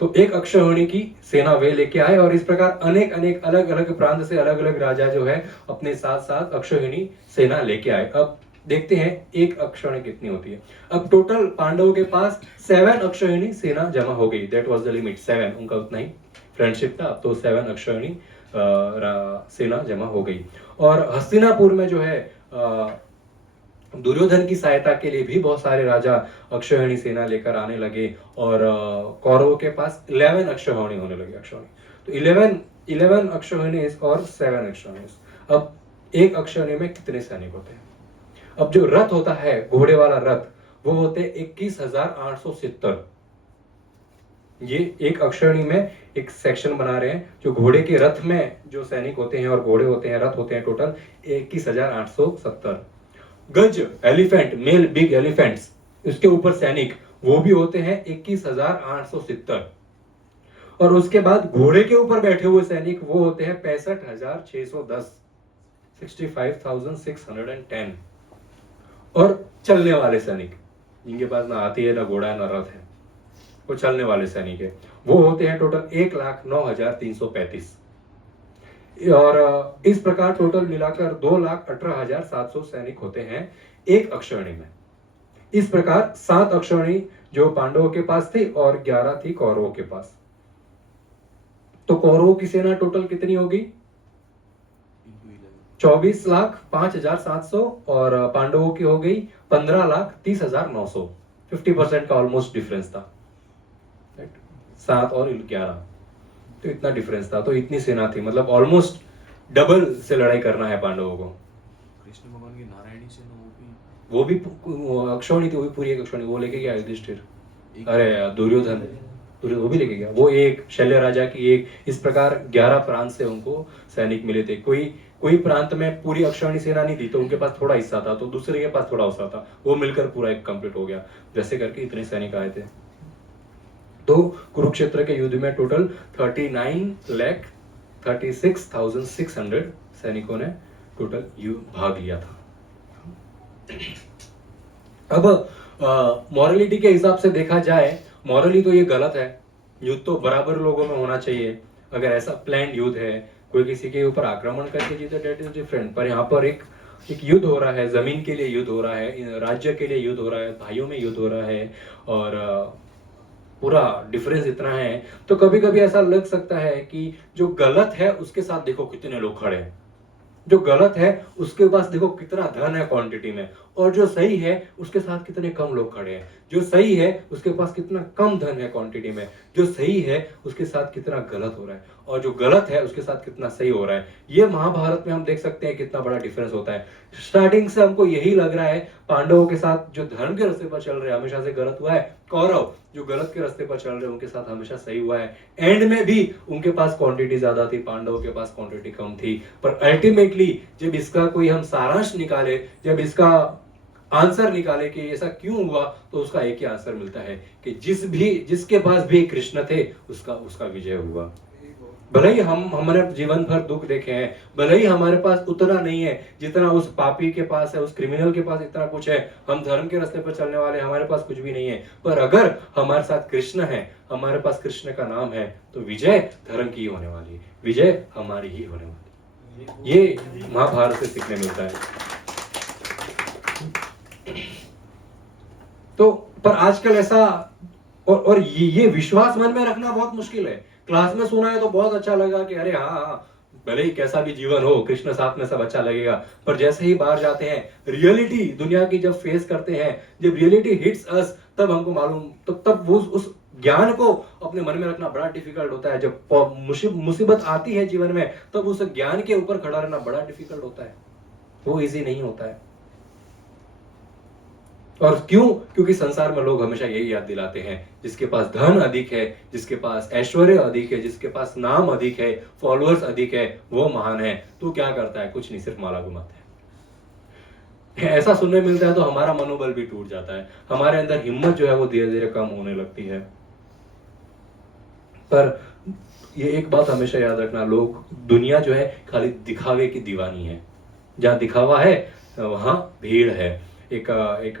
तो एक अक्षौहिणी की सेना वे लेके आए, और इस प्रकार अनेक अनेक अलग अलग प्रांत से अलग अलग राजा जो है अपने साथ साथ अक्षौहिणी सेना लेके आए। अब देखते हैं एक अक्षौहिणी कितनी होती है। अब टोटल पांडवों के पास 7 अक्षौहिणी सेना जमा हो गई। दैट वाज द लिमिट, 7, उनका उतना ही फ्रेंडशिप था। अब तो 7 अक्षौहिणी सेना जमा हो गई। और हस्तिनापुर में जो है दुर्योधन की सहायता के लिए भी बहुत सारे राजा अक्षौहिणी सेना लेकर आने लगे, और कौरवों के पास 11 अक्षौहिणी होने लगे। अक्षौहिणी तो 11 अक्षौहिणी और 7 अक्षौहिणी। अब एक अक्षौहिणी में कितने सैनिक होते हैं? अब जो रथ होता है, घोड़े वाला रथ, वो होते 21,870। ये एक अक्षौहिणी में एक सेक्शन बना रहे हैं। जो घोड़े के रथ में जो सैनिक होते हैं और घोड़े होते हैं, रथ होते हैं, टोटल 21,870। गज, एलिफेंट, मेल बिग एलिफेंट्स, उसके ऊपर सैनिक, वो भी होते हैं 21,870। और उसके बाद घोड़े के ऊपर बैठे हुए सैनिक वो होते हैं 65,610, 65,610। और चलने वाले सैनिक, जिनके पास ना हाथी है, ना घोड़ा है, ना रथ है, वो चलने वाले सैनिक है, वो होते हैं टोटल 1,09,335। और इस प्रकार टोटल मिलाकर 2,18,700 सैनिक होते हैं एक अक्षौहिणी में। इस प्रकार 7 अक्षौहिणी जो पांडवों के पास थी और 11 थी कौरवों के पास। तो कौरवों की सेना टोटल कितनी होगी? 24,05,700, और पांडवों की हो गई 15,30,900। 50% का ऑलमोस्ट डिफरेंस था, 7 और 11, तो इतना डिफरेंस था। तो इतनी सेना थी, मतलब ऑलमोस्ट डबल से लड़ाई करना है पांडवों को। कृष्ण भगवान की नारायणी सेना वो भी अक्षौहिणी थी, वो भी पूरी एक अक्षौहिणी, वो लेके गया युधिष्ठिर, अरे दुर्योधन वो भी लेके गया। वो एक शल्य राजा की एक, इस प्रकार 11 प्रांत से उनको सैनिक मिले थे। कोई प्रांत में पूरी अक्षौहिणी सेना नहीं थी, तो उनके पास थोड़ा हिस्सा था, तो दूसरे के पास थोड़ा हिस्सा था, वो मिलकर पूरा एक कंप्लीट हो गया। जैसे करके इतने सैनिक आए थे। तो कुरुक्षेत्र के युद्ध में टोटल 39,36,600 सैनिकों ने टोटल भाग लिया था। अब मॉरलिटी के हिसाब से देखा जाए, मॉरली तो ये गलत है। युद्ध तो बराबर लोगों में होना चाहिए। अगर ऐसा प्लान युद्ध है, कोई किसी के ऊपर आक्रमण करके जीते, डेट इज डिफरेंट। पर यहाँ पर एक युद्ध हो रहा है, जमीन के लिए युद्ध हो रहा है, राज्य के लिए युद्ध हो रहा है, भाइयों में युद्ध हो रहा है, और पूरा डिफरेंस इतना है। तो कभी कभी ऐसा लग सकता है कि जो गलत है उसके साथ देखो कितने लोग खड़े हैं, जो गलत है उसके पास देखो कितना धन है क्वांटिटी में, और जो सही है उसके साथ कितने कम लोग खड़े हैं। जो सही है उसके पास कितना कम धन है क्वांटिटी में, जो सही है उसके साथ कितना गलत हो रहा है, और जो गलत है उसके साथ कितना सही हो रहा है। ये महाभारत में हम देख सकते हैं कितना बड़ा डिफरेंस होता है। स्टार्टिंग से हमको यही लग रहा है पांडवों के साथ जो धर्म के रास्ते पर चल रहे हैं हमेशा से गलत हुआ है, कौरव जो गलत के रास्ते पर चल रहे हैं उनके साथ हमेशा सही हुआ है। एंड में भी उनके पास क्वांटिटी ज्यादा थी, पांडवों के पास क्वांटिटी कम थी। पर अल्टीमेटली जब इसका कोई हम सारांश निकाले, जब इसका आंसर निकाले कि ऐसा क्यों हुआ, तो उसका एक ही आंसर मिलता है कि जिसके पास भी कृष्ण थे उसका विजय हुआ। भले ही हमारे जीवन भर दुख देखे हैं, भले ही हमारे पास उतना नहीं है जितना उस पापी के पास है, उस क्रिमिनल के पास इतना कुछ है, हम धर्म के रास्ते पर चलने वाले, हमारे पास कुछ भी नहीं है, पर अगर हमारे साथ कृष्ण है, हमारे पास कृष्ण का नाम है, तो विजय धर्म की होने वाली है, विजय हमारी ही होने वाली। ये महाभारत से सीखने मिलता है। तो पर आजकल ऐसा और ये विश्वास मन में रखना बहुत मुश्किल है। क्लास में सुना है तो बहुत अच्छा लगा कि अरे हाँ, भले ही कैसा भी जीवन हो, कृष्ण साथ में सब अच्छा लगेगा, पर जैसे ही बाहर जाते हैं, रियलिटी दुनिया की जब फेस करते हैं, जब रियलिटी हिट्स अस, तब हमको मालूम, तब वो उस ज्ञान को अपने मन में रखना बड़ा डिफिकल्ट होता है। जब मुसीबत आती है जीवन में, तब उस ज्ञान के ऊपर खड़ा रहना बड़ा डिफिकल्ट होता है, वो इजी नहीं होता है। और क्यों? क्योंकि संसार में लोग हमेशा यही याद दिलाते हैं, जिसके पास धन अधिक है, जिसके पास ऐश्वर्य अधिक है, जिसके पास नाम अधिक है, फॉलोअर्स अधिक है, वो महान है। तू क्या करता है? कुछ नहीं, सिर्फ माला घुमाता है। ऐसा सुनने मिलता है तो हमारा मनोबल भी टूट जाता है, हमारे अंदर हिम्मत जो है वो धीरे धीरे कम होने लगती है। पर ये एक बात हमेशा याद रखना, लोग, दुनिया जो है खाली दिखावे की दीवानी है। जहां दिखावा है वहां भीड़ है। एक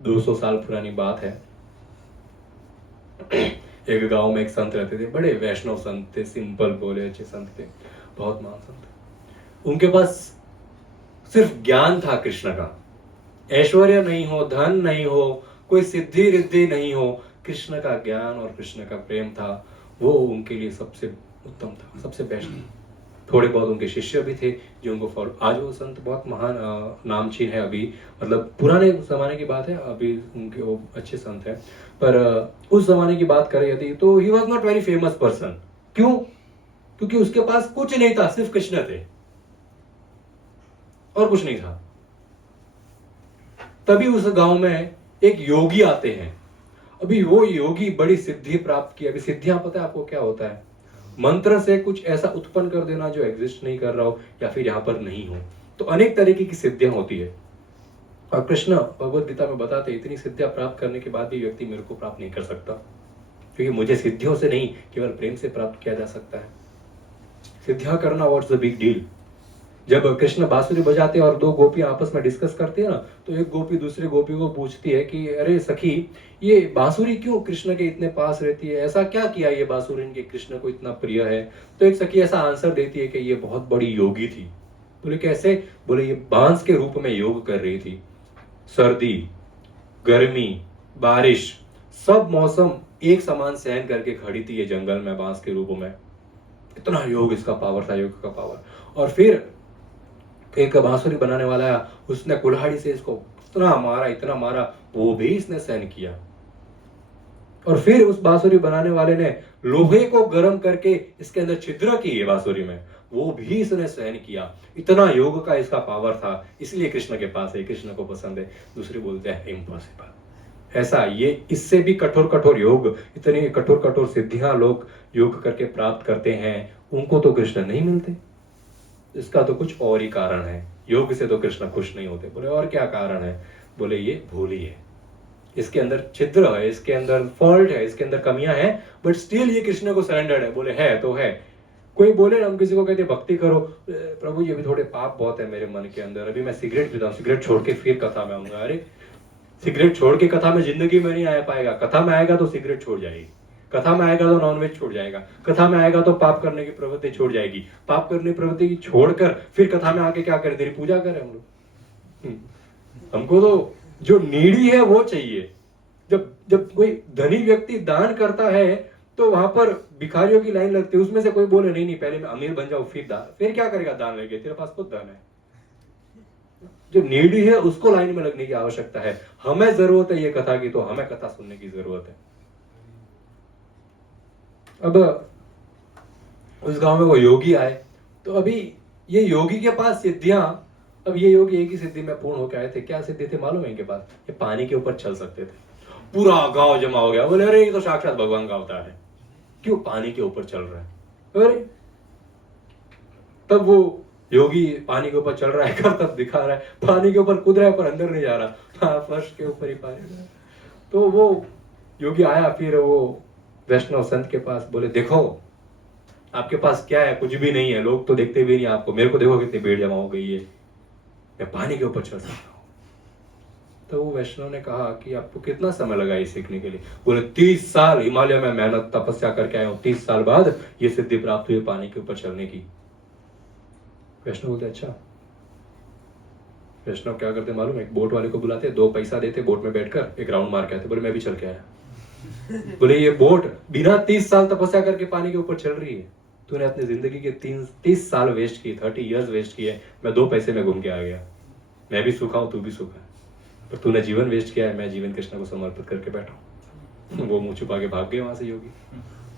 200 साल पुरानी बात है। एक गांव में एक संत रहते थे, बड़े वैष्णव संत थे, सिंपल बोले अच्छे संत थे, बहुत महान संत। उनके पास सिर्फ ज्ञान था कृष्ण का, ऐश्वर्य नहीं हो, धन नहीं हो, कोई सिद्धि रिद्धि नहीं हो, कृष्ण का ज्ञान और कृष्ण का प्रेम था, वो उनके लिए सबसे उत्तम था, सबसे बेस्ट। थोड़े बहुत उनके शिष्य भी थे जो उनको फॉलो। आज वो संत बहुत महान नामचीन है अभी, मतलब पुराने जमाने की बात है, अभी उनके वो अच्छे संत है, पर उस जमाने की बात करें यदि तो he was not very famous person. क्यों? क्योंकि उसके पास कुछ नहीं था, सिर्फ कृष्ण थे और कुछ नहीं था। तभी उस गांव में एक योगी आते हैं। अभी वो योगी बड़ी सिद्धि प्राप्त की। अभी सिद्धियां पता है आपको क्या होता है? मंत्र से कुछ ऐसा उत्पन्न कर देना जो एग्जिस्ट नहीं कर रहा हो या फिर यहां पर नहीं हो। तो अनेक तरीके की सिद्धियां होती है, और कृष्ण भगवद गीता में बताते हैं, इतनी सिद्धियां प्राप्त करने के बाद भी व्यक्ति मेरे को प्राप्त नहीं कर सकता, क्योंकि मुझे सिद्धियों से नहीं, केवल प्रेम से प्राप्त किया जा सकता है। सिद्धियां करना, व्हाट्स द बिग डील? जब कृष्ण बांसुरी बजाते हैं और दो गोपियां आपस में डिस्कस करती है ना, तो एक गोपी दूसरी गोपी को पूछती है कि अरे सखी, ये बांसुरी क्यों कृष्ण के इतने पास रहती है? ऐसा क्या किया ये बांसुरी इनके कृष्ण को इतना प्रिय है? तो एक सखी ऐसा आंसर देती है कि ये बहुत बड़ी योगी थी। बोले कैसे? बोले ये बांस के रूप में योग कर रही थी। सर्दी, गर्मी, बारिश, सब मौसम एक समान सहन करके खड़ी थी ये जंगल में बांस के रूप में। इतना योग इसका पावर था, योग का पावर। और फिर एक बांसुरी बनाने वाला है, उसने कुल्हाड़ी से इसको इतना मारा, वो भी इसने सहन किया। और फिर उस बांसुरी बनाने वाले ने लोहे को गर्म करके इसके अंदर छिद्र की है बांसुरी में, वो भी इसने सहन किया। इतना योग का इसका पावर था, इसलिए कृष्ण के पास है, कृष्ण को पसंद है। दूसरे बोलते हैं इम्पॉसिबल। ऐसा ये इससे भी कठोर कठोर योग, इतनी कठोर कठोर सिद्धियां लोग योग करके प्राप्त करते हैं, उनको तो कृष्ण नहीं मिलते। इसका तो कुछ और ही कारण है। योग से तो कृष्ण खुश नहीं होते। बोले और क्या कारण है? बोले ये भोली है, इसके अंदर छिद्र है, इसके अंदर फॉल्ट है, इसके अंदर कमियां हैं, बट स्टिल ये कृष्ण को सरेंडर्ड है। बोले है तो है। कोई बोले हम किसी को कहते भक्ति करो, प्रभु ये भी थोड़े पाप बहुत है मेरे मन के अंदर, अभी मैं सिगरेट पीता हूँ, सिगरेट छोड़ के फिर कथा में आऊंगा। अरे सिगरेट छोड़ के कथा में जिंदगी में नहीं आ पाएगा। कथा में आएगा तो सिगरेट छोड़ जाएगी, कथा में आएगा तो नॉनवेज छोड़ जाएगा, कथा में आएगा तो पाप करने की प्रवृत्ति छोड़ जाएगी, पाप करने की प्रवृत्ति की छोड़कर फिर कथा में आके क्या करें? तेरी पूजा करें हम लोग। हमको तो जो नीडी है वो चाहिए। जब कोई धनी व्यक्ति दान करता है तो वहां पर भिखारियों की लाइन लगती है, उसमें से कोई बोले नहीं पहले मैं अमीर बन जाऊं फिर दान। फिर क्या करेगा दान लेके? तेरे पास खुद धन है। जो नीडी है उसको लाइन में लगने की आवश्यकता है। हमें जरूरत है ये कथा की, तो हमें कथा सुनने की जरूरत है। अब उस गांव में वो योगी आए, तो अभी ये योगी के पास सिद्धियां, अब ये योगी एक ही सिद्धि में पूर्ण होकर आए थे। क्या सिद्धि थे मालूम है इनके पास? ये पानी के ऊपर चल सकते थे। पूरा गांव जमा हो गया, बोले अरे ये तो साक्षात भगवान का अवतार है, क्यों पानी के ऊपर चल रहा है? अरे तब वो योगी पानी के ऊपर चल रहा है, करतब दिखा रहा है, पानी के ऊपर कूद रहा है पर अंदर नहीं जा रहा, फर्श के ऊपर ही पानी। तो वो योगी आया, फिर वो वैष्णव संत के पास, बोले देखो आपके पास क्या है? कुछ भी नहीं है, लोग तो देखते भी नहीं आपको, मेरे को देखो कितनी भीड़ जमा हो गई है, मैं पानी के ऊपर चल सकता हूँ। तो वो वैष्णव ने कहा कि आपको कितना समय लगा ये सीखने के लिए? बोले 30 साल हिमालय में मेहनत तपस्या करके आया हूँ, 30 साल बाद ये सिद्धि प्राप्त हुई पानी के ऊपर चलने की। वैष्णव बोलते अच्छा। वैष्णव क्या करते मालूम है, एक बोट वाले को बुलाते, 2 पैसा देते, बोट में बैठकर एक राउंड मार के आते। बोले मैं भी चल के आया। बोले ये बोट बिना 30 साल तपस्या करके पानी के ऊपर चल रही है, तूने अपनी जिंदगी के 30 साल वेस्ट किए, 30 इयर्स वेस्ट किए, मैं 2 पैसे में घूम के आ गया। मैं भी सूखा हूं, तू भी सूखा है, पर तूने जीवन वेस्ट किया है, मैं जीवन कृष्ण को समर्पित करके बैठा हूं। वो मुंह छुपा के भाग गए वहां से योगी।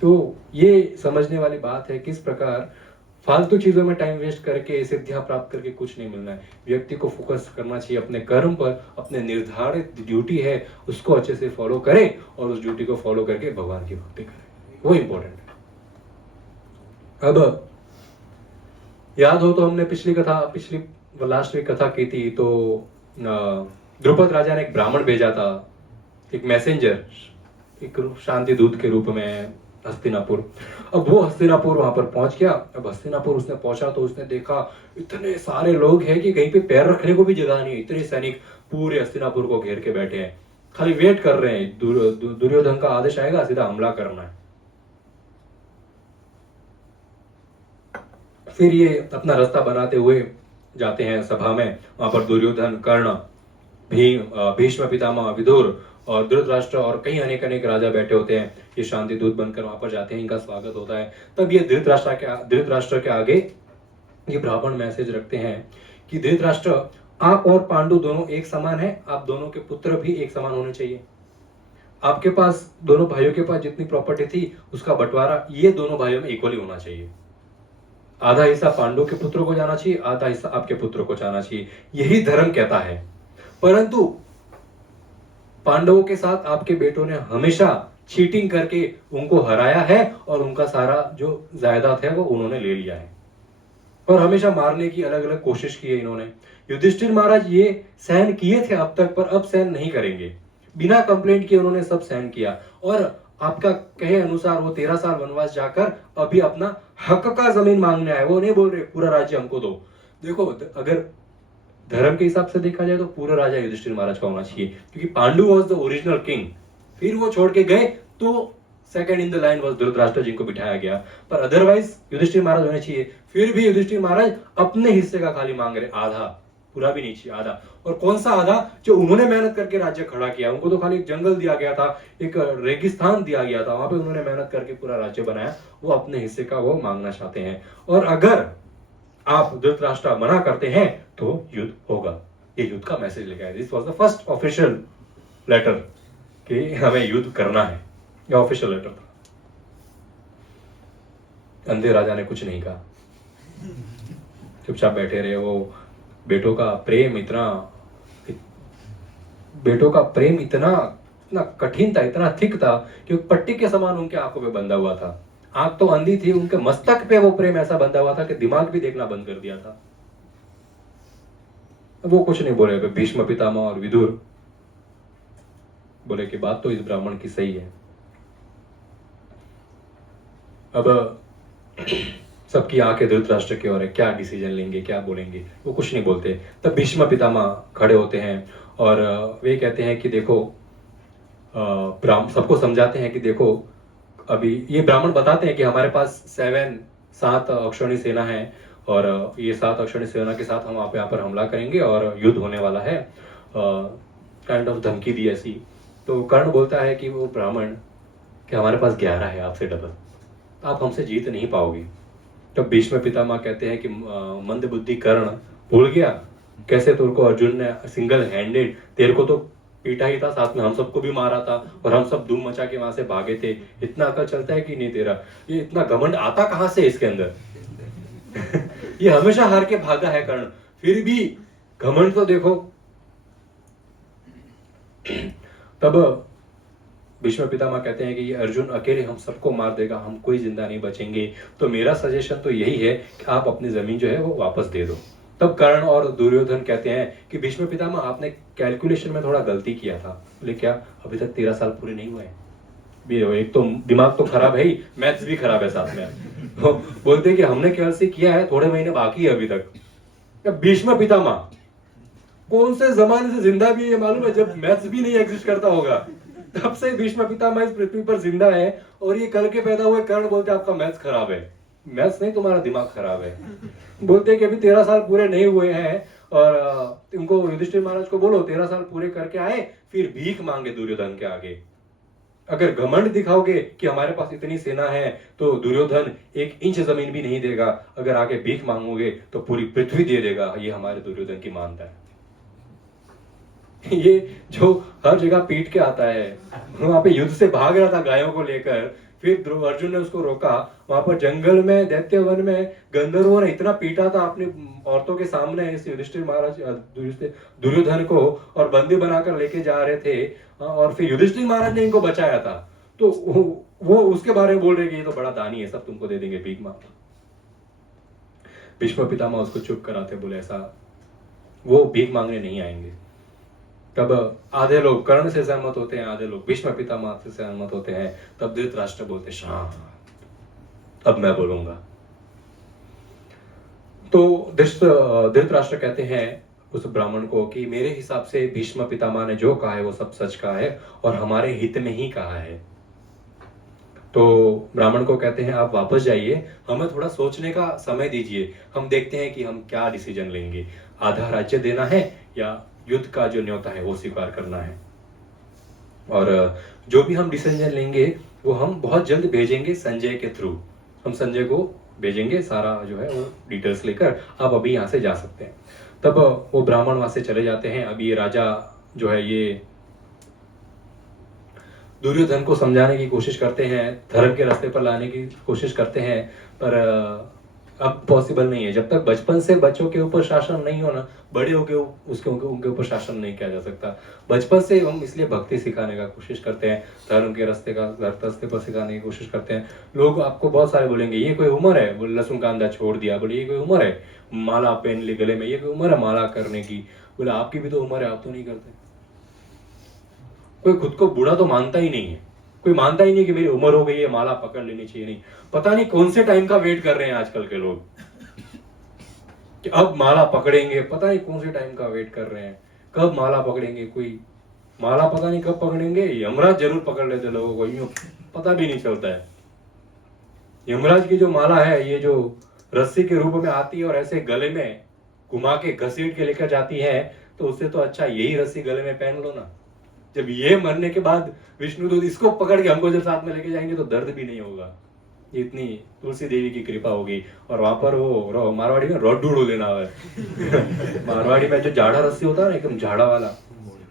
तो ये समझने वाली बात है किस प्रकार फालतू चीजों में टाइम वेस्ट करके सिद्धियां प्राप्त करके कुछ नहीं मिलना है। व्यक्ति को फोकस करना चाहिए अपने कर्म पर, अपने निर्धारित ड्यूटी है उसको अच्छे से फॉलो करें और उस ड्यूटी को फॉलो करके भगवान की भक्ति करें, वो इंपॉर्टेंट है। अब याद हो तो हमने पिछली लास्ट वीक कथा की थी, तो द्रुपद राजा ने एक ब्राह्मण भेजा था, एक मैसेंजर, एक शांति दूत के रूप में हस्तिनापुर। अब वो हस्तिनापुर वहां पर पहुंच गया। अब हस्तिनापुर उसने पहुंचा तो उसने देखा इतने सारे लोग हैं कि कहीं पे पैर रखने को भी जगह नहीं है। इतने सैनिक पूरे हस्तिनापुर को घेर के बैठे हैं, खाली वेट कर रहे हैं दुर्योधन का आदेश आएगा, सीधा हमला करना है। फिर ये अपना रास्ता बनाते हुए जाते हैं सभा में। वहां पर दुर्योधन, कर्ण, भीष्म पितामह, विदुर और धृतराष्ट्र और कई अनेक राजा बैठे होते हैं। ये शांति दूत बनकर वहां पर जाते हैं, इनका स्वागत होता है। तब ये धृतराष्ट्र के आगे ये ब्राह्मण मैसेज रखते हैं कि धृतराष्ट्र, आप और पांडु दोनों एक समान हैं, आप दोनों के पुत्र भी एक समान होने चाहिए। आपके पास, दोनों भाइयों के पास जितनी प्रॉपर्टी थी उसका बंटवारा ये दोनों भाइयों में इक्वली होना चाहिए। आधा हिस्सा पांडु के पुत्रों को जाना चाहिए, आधा हिस्सा आपके पुत्रों को जाना चाहिए, यही धर्म कहता है। परंतु पांडवों के साथ आपके बेटों ने हमेशा चीटिंग करके उनको हराया है और उनका सारा जो जायदाद है वो उन्होंने ले लिया है, और हमेशा मारने की अलग अलग कोशिश की है इन्होंने। युधिष्ठिर महाराज ये सहन किए थे अब तक, पर अब सहन नहीं करेंगे। बिना कंप्लेंट किए उन्होंने सब सहन किया, और आपका कहे अनुसार वो 13 साल वनवास जाकर अभी अपना हक का जमीन मांगने आए। वो नहीं बोल रहे पूरा राज्य हमको दो। देखो, अगर धर्म के हिसाब से देखा जाए तो पूरा राजा युधिष्ठिर महाराज का होना चाहिए, क्योंकि Pandu was the original king. फिर वो छोड़ के गए तो second in the line was Dhritarashtra जिनको बिठाया गया, पर अदरवाइज युधिष्ठिर महाराज होने चाहिए। फिर भी युधिष्ठिर महाराज अपने हिस्से का खाली मांग रहे, आधा, पूरा भी नहीं चाहिए, आधा। और कौन सा आधा? जो उन्होंने मेहनत करके राज्य खड़ा किया। उनको तो खाली एक जंगल दिया गया था, एक रेगिस्तान दिया गया था, वहां पे उन्होंने मेहनत करके पूरा राज्य बनाया, वो अपने हिस्से का वो मांगना चाहते हैं। और अगर आप धृतराष्ट्र मना करते हैं तो युद्ध होगा। ये युद्ध का मैसेज लेकर आए। This was the first official letter कि हमें युद्ध करना है, ये ऑफिशियल लेटर था। अंधे राजा ने कुछ नहीं कहा, चुपचाप बैठे रहे। वो बेटों का प्रेम इतना कठिन था, इतना थिक था कि पट्टी के समान उनके आंखों पे बंधा हुआ था। आंख तो अंधी थी, उनके मस्तक पे वो प्रेम ऐसा बंधा हुआ था कि दिमाग भी देखना बंद कर दिया था। वो कुछ नहीं बोले। भीष्म पितामह और विदुर बोले कि बात तो इस ब्राह्मण की सही है। अब सबकी आंखें धृतराष्ट्र की ओर है, क्या डिसीजन लेंगे, क्या बोलेंगे, वो कुछ नहीं बोलते। तब भीष्म पितामह खड़े होते हैं और वे कहते हैं कि देखो, सबको समझाते हैं कि देखो, अभी ये ब्राह्मण बताते हैं कि हमारे पास 7 अक्षौणी सेना है, और ये 7 अक्षौणी सेना के साथ हम यहाँ पर हमला करेंगे और युद्ध होने वाला है। काइंड ऑफ धमकी दी ऐसी। तो कर्ण बोलता है कि वो ब्राह्मण कि हमारे पास 11 है, आपसे डबल, आप हमसे जीत नहीं पाओगे। तब भीष्म पितामह कहते हैं कि मंद बुद्धि कर्ण, भूल गया कैसे तुमको अर्जुन ने सिंगल हैंडेड, तेरे को तो पीटा ही था, साथ में हम सबको भी मारा था, और हम सब धूम मचा के वहां से भागे थे। इतना अकल चलता है कि नहीं तेरा? ये इतना घमंड आता कहां से इसके अंदर? ये हमेशा हार के भागा है कर्ण, फिर भी घमंड तो देखो। तब भीष्म पितामह कहते हैं कि ये अर्जुन अकेले हम सबको मार देगा, हम कोई जिंदा नहीं बचेंगे। तो मेरा सजेशन तो यही है कि आप अपनी जमीन जो है वो वापस दे दो। तब कर्ण और दुर्योधन कहते हैं कि भीष्म पितामह आपने कैलकुलेशन में थोड़ा गलती किया था। बोले क्या? अभी तक 13 साल पूरे नहीं हुए हैं। एक तो दिमाग तो खराब है ही, मैथ्स भी खराब है साथ में। बोलते कि हमने केवल से किया है, थोड़े महीने बाकी है अभी तक। भीष्म पितामह कौन से जमाने से जिंदा भी है मालूम है? जब मैथ्स भी नहीं एग्जिस्ट करता होगा, तब से भीष्म पितामह इस पृथ्वी पर जिंदा है। और ये कल के पैदा हुए कर्ण बोलते आपका मैथ्स खराब है। मैथ्स नहीं, तुम्हारा दिमाग खराब है। बोलते हैं कि अभी 13 साल पूरे नहीं हुए हैं और तुमको युधिष्ठिर महाराज को बोलो 13 साल पूरे करके आए, फिर भीख मांगे दुर्योधन के आगे। अगर घमंड दिखाओगे कि हमारे पास इतनी सेना है तो दुर्योधन 1 इंच जमीन भी नहीं देगा, अगर आगे भीख मांगोगे तो पूरी पृथ्वी दे देगा, ये हमारे दुर्योधन की मानता है। ये जो हर जगह पीट के आता है, वहां पे युद्ध से भाग रहा था गायों को लेकर, फिर अर्जुन ने उसको रोका, वहां पर जंगल में दैत्य वन में गंधर्वों ने इतना पीटा था अपनी औरतों के सामने इस युधिष्ठिर महाराज दुर्योधन को, और बंदी बनाकर लेके जा रहे थे, और फिर युधिष्ठिर महाराज ने इनको बचाया था। तो वो उसके बारे में बोल रहे कि ये तो बड़ा दानी है, सब तुमको दे देंगे भीख मांग। भीष्म पितामह उसको चुप कराते, बोले ऐसा वो भीख मांगने नहीं आएंगे। तब आधे लोग कर्ण से सहमत होते हैं, आधे लोग भीष्म पितामह से सहमत होते हैं। तब धृतराष्ट्र बोलते शांत, अब मैं बोलूंगा। तो धृतराष्ट्र कहते हैं उस ब्राह्मण को कि मेरे हिसाब से भीष्म पितामह ने जो कहा है वो सब सच कहा है और हमारे हित में ही कहा है। तो ब्राह्मण को कहते हैं आप वापस जाइए, हमें थोड़ा सोचने का समय दीजिए, हम देखते हैं कि हम क्या डिसीजन लेंगे, आधा राज्य देना है या युद्ध का जो न्योता है वो स्वीकार करना है। और जो भी हम डिसीजन लेंगे वो हम बहुत जल्द भेजेंगे संजय के थ्रू, हम संजय को भेजेंगे, सारा जो है वो डिटेल्स लेकर आप अभी यहाँ से जा सकते हैं। तब वो ब्राह्मण वहां से चले जाते हैं। अभी ये राजा जो है ये दुर्योधन को समझाने की कोशिश करते हैं, धर्म के रास्ते पर लाने की कोशिश करते हैं, पर अब पॉसिबल नहीं है। जब तक बचपन से बच्चों के ऊपर शासन नहीं हो ना, बड़े होके उसके उनके ऊपर शासन नहीं किया जा सकता। बचपन से हम इसलिए भक्ति सिखाने का कोशिश करते हैं, धर्म के रास्ते पर सिखाने की कोशिश करते हैं। लोग आपको बहुत सारे बोलेंगे ये कोई उम्र है, बोले लहसुन कांदा छोड़ दिया, बोले ये कोई उम्र है माला पहन ली गले में, ये कोई उम्र है माला करने की, बोले आपकी भी तो उम्र है, आप तो नहीं करते। कोई खुद को बूढ़ा तो मानता ही नहीं है, कोई मानता ही नहीं कि मेरी उम्र हो गई है, माला पकड़ लेनी चाहिए। नहीं, पता नहीं कौन से टाइम का वेट कर रहे हैं आजकल के लोग कि अब माला पकड़ेंगे, पता नहीं कौन से टाइम का वेट कर रहे हैं, कब माला पकड़ेंगे। कोई माला पता नहीं कब पकड़ेंगे, यमराज जरूर पकड़ लेते लोगों को, यूं पता भी नहीं चलता है। यमराज की जो माला है ये जो रस्सी के रूप में आती है और ऐसे गले में घुमा के घसीट के लेकर जाती है, तो उससे तो अच्छा यही रस्सी गले में पहन लो ना। जब ये मरने के बाद विष्णुदूत इसको पकड़ के हमको जब साथ में लेके जाएंगे तो दर्द भी नहीं होगा। इतनी तुलसी देवी की कृपा होगी। और वहां पर वो मारवाड़ी में रोडूडू लेना है मारवाड़ी में जो झाड़ा रस्सी होता है ना, एकदम झाड़ा वाला,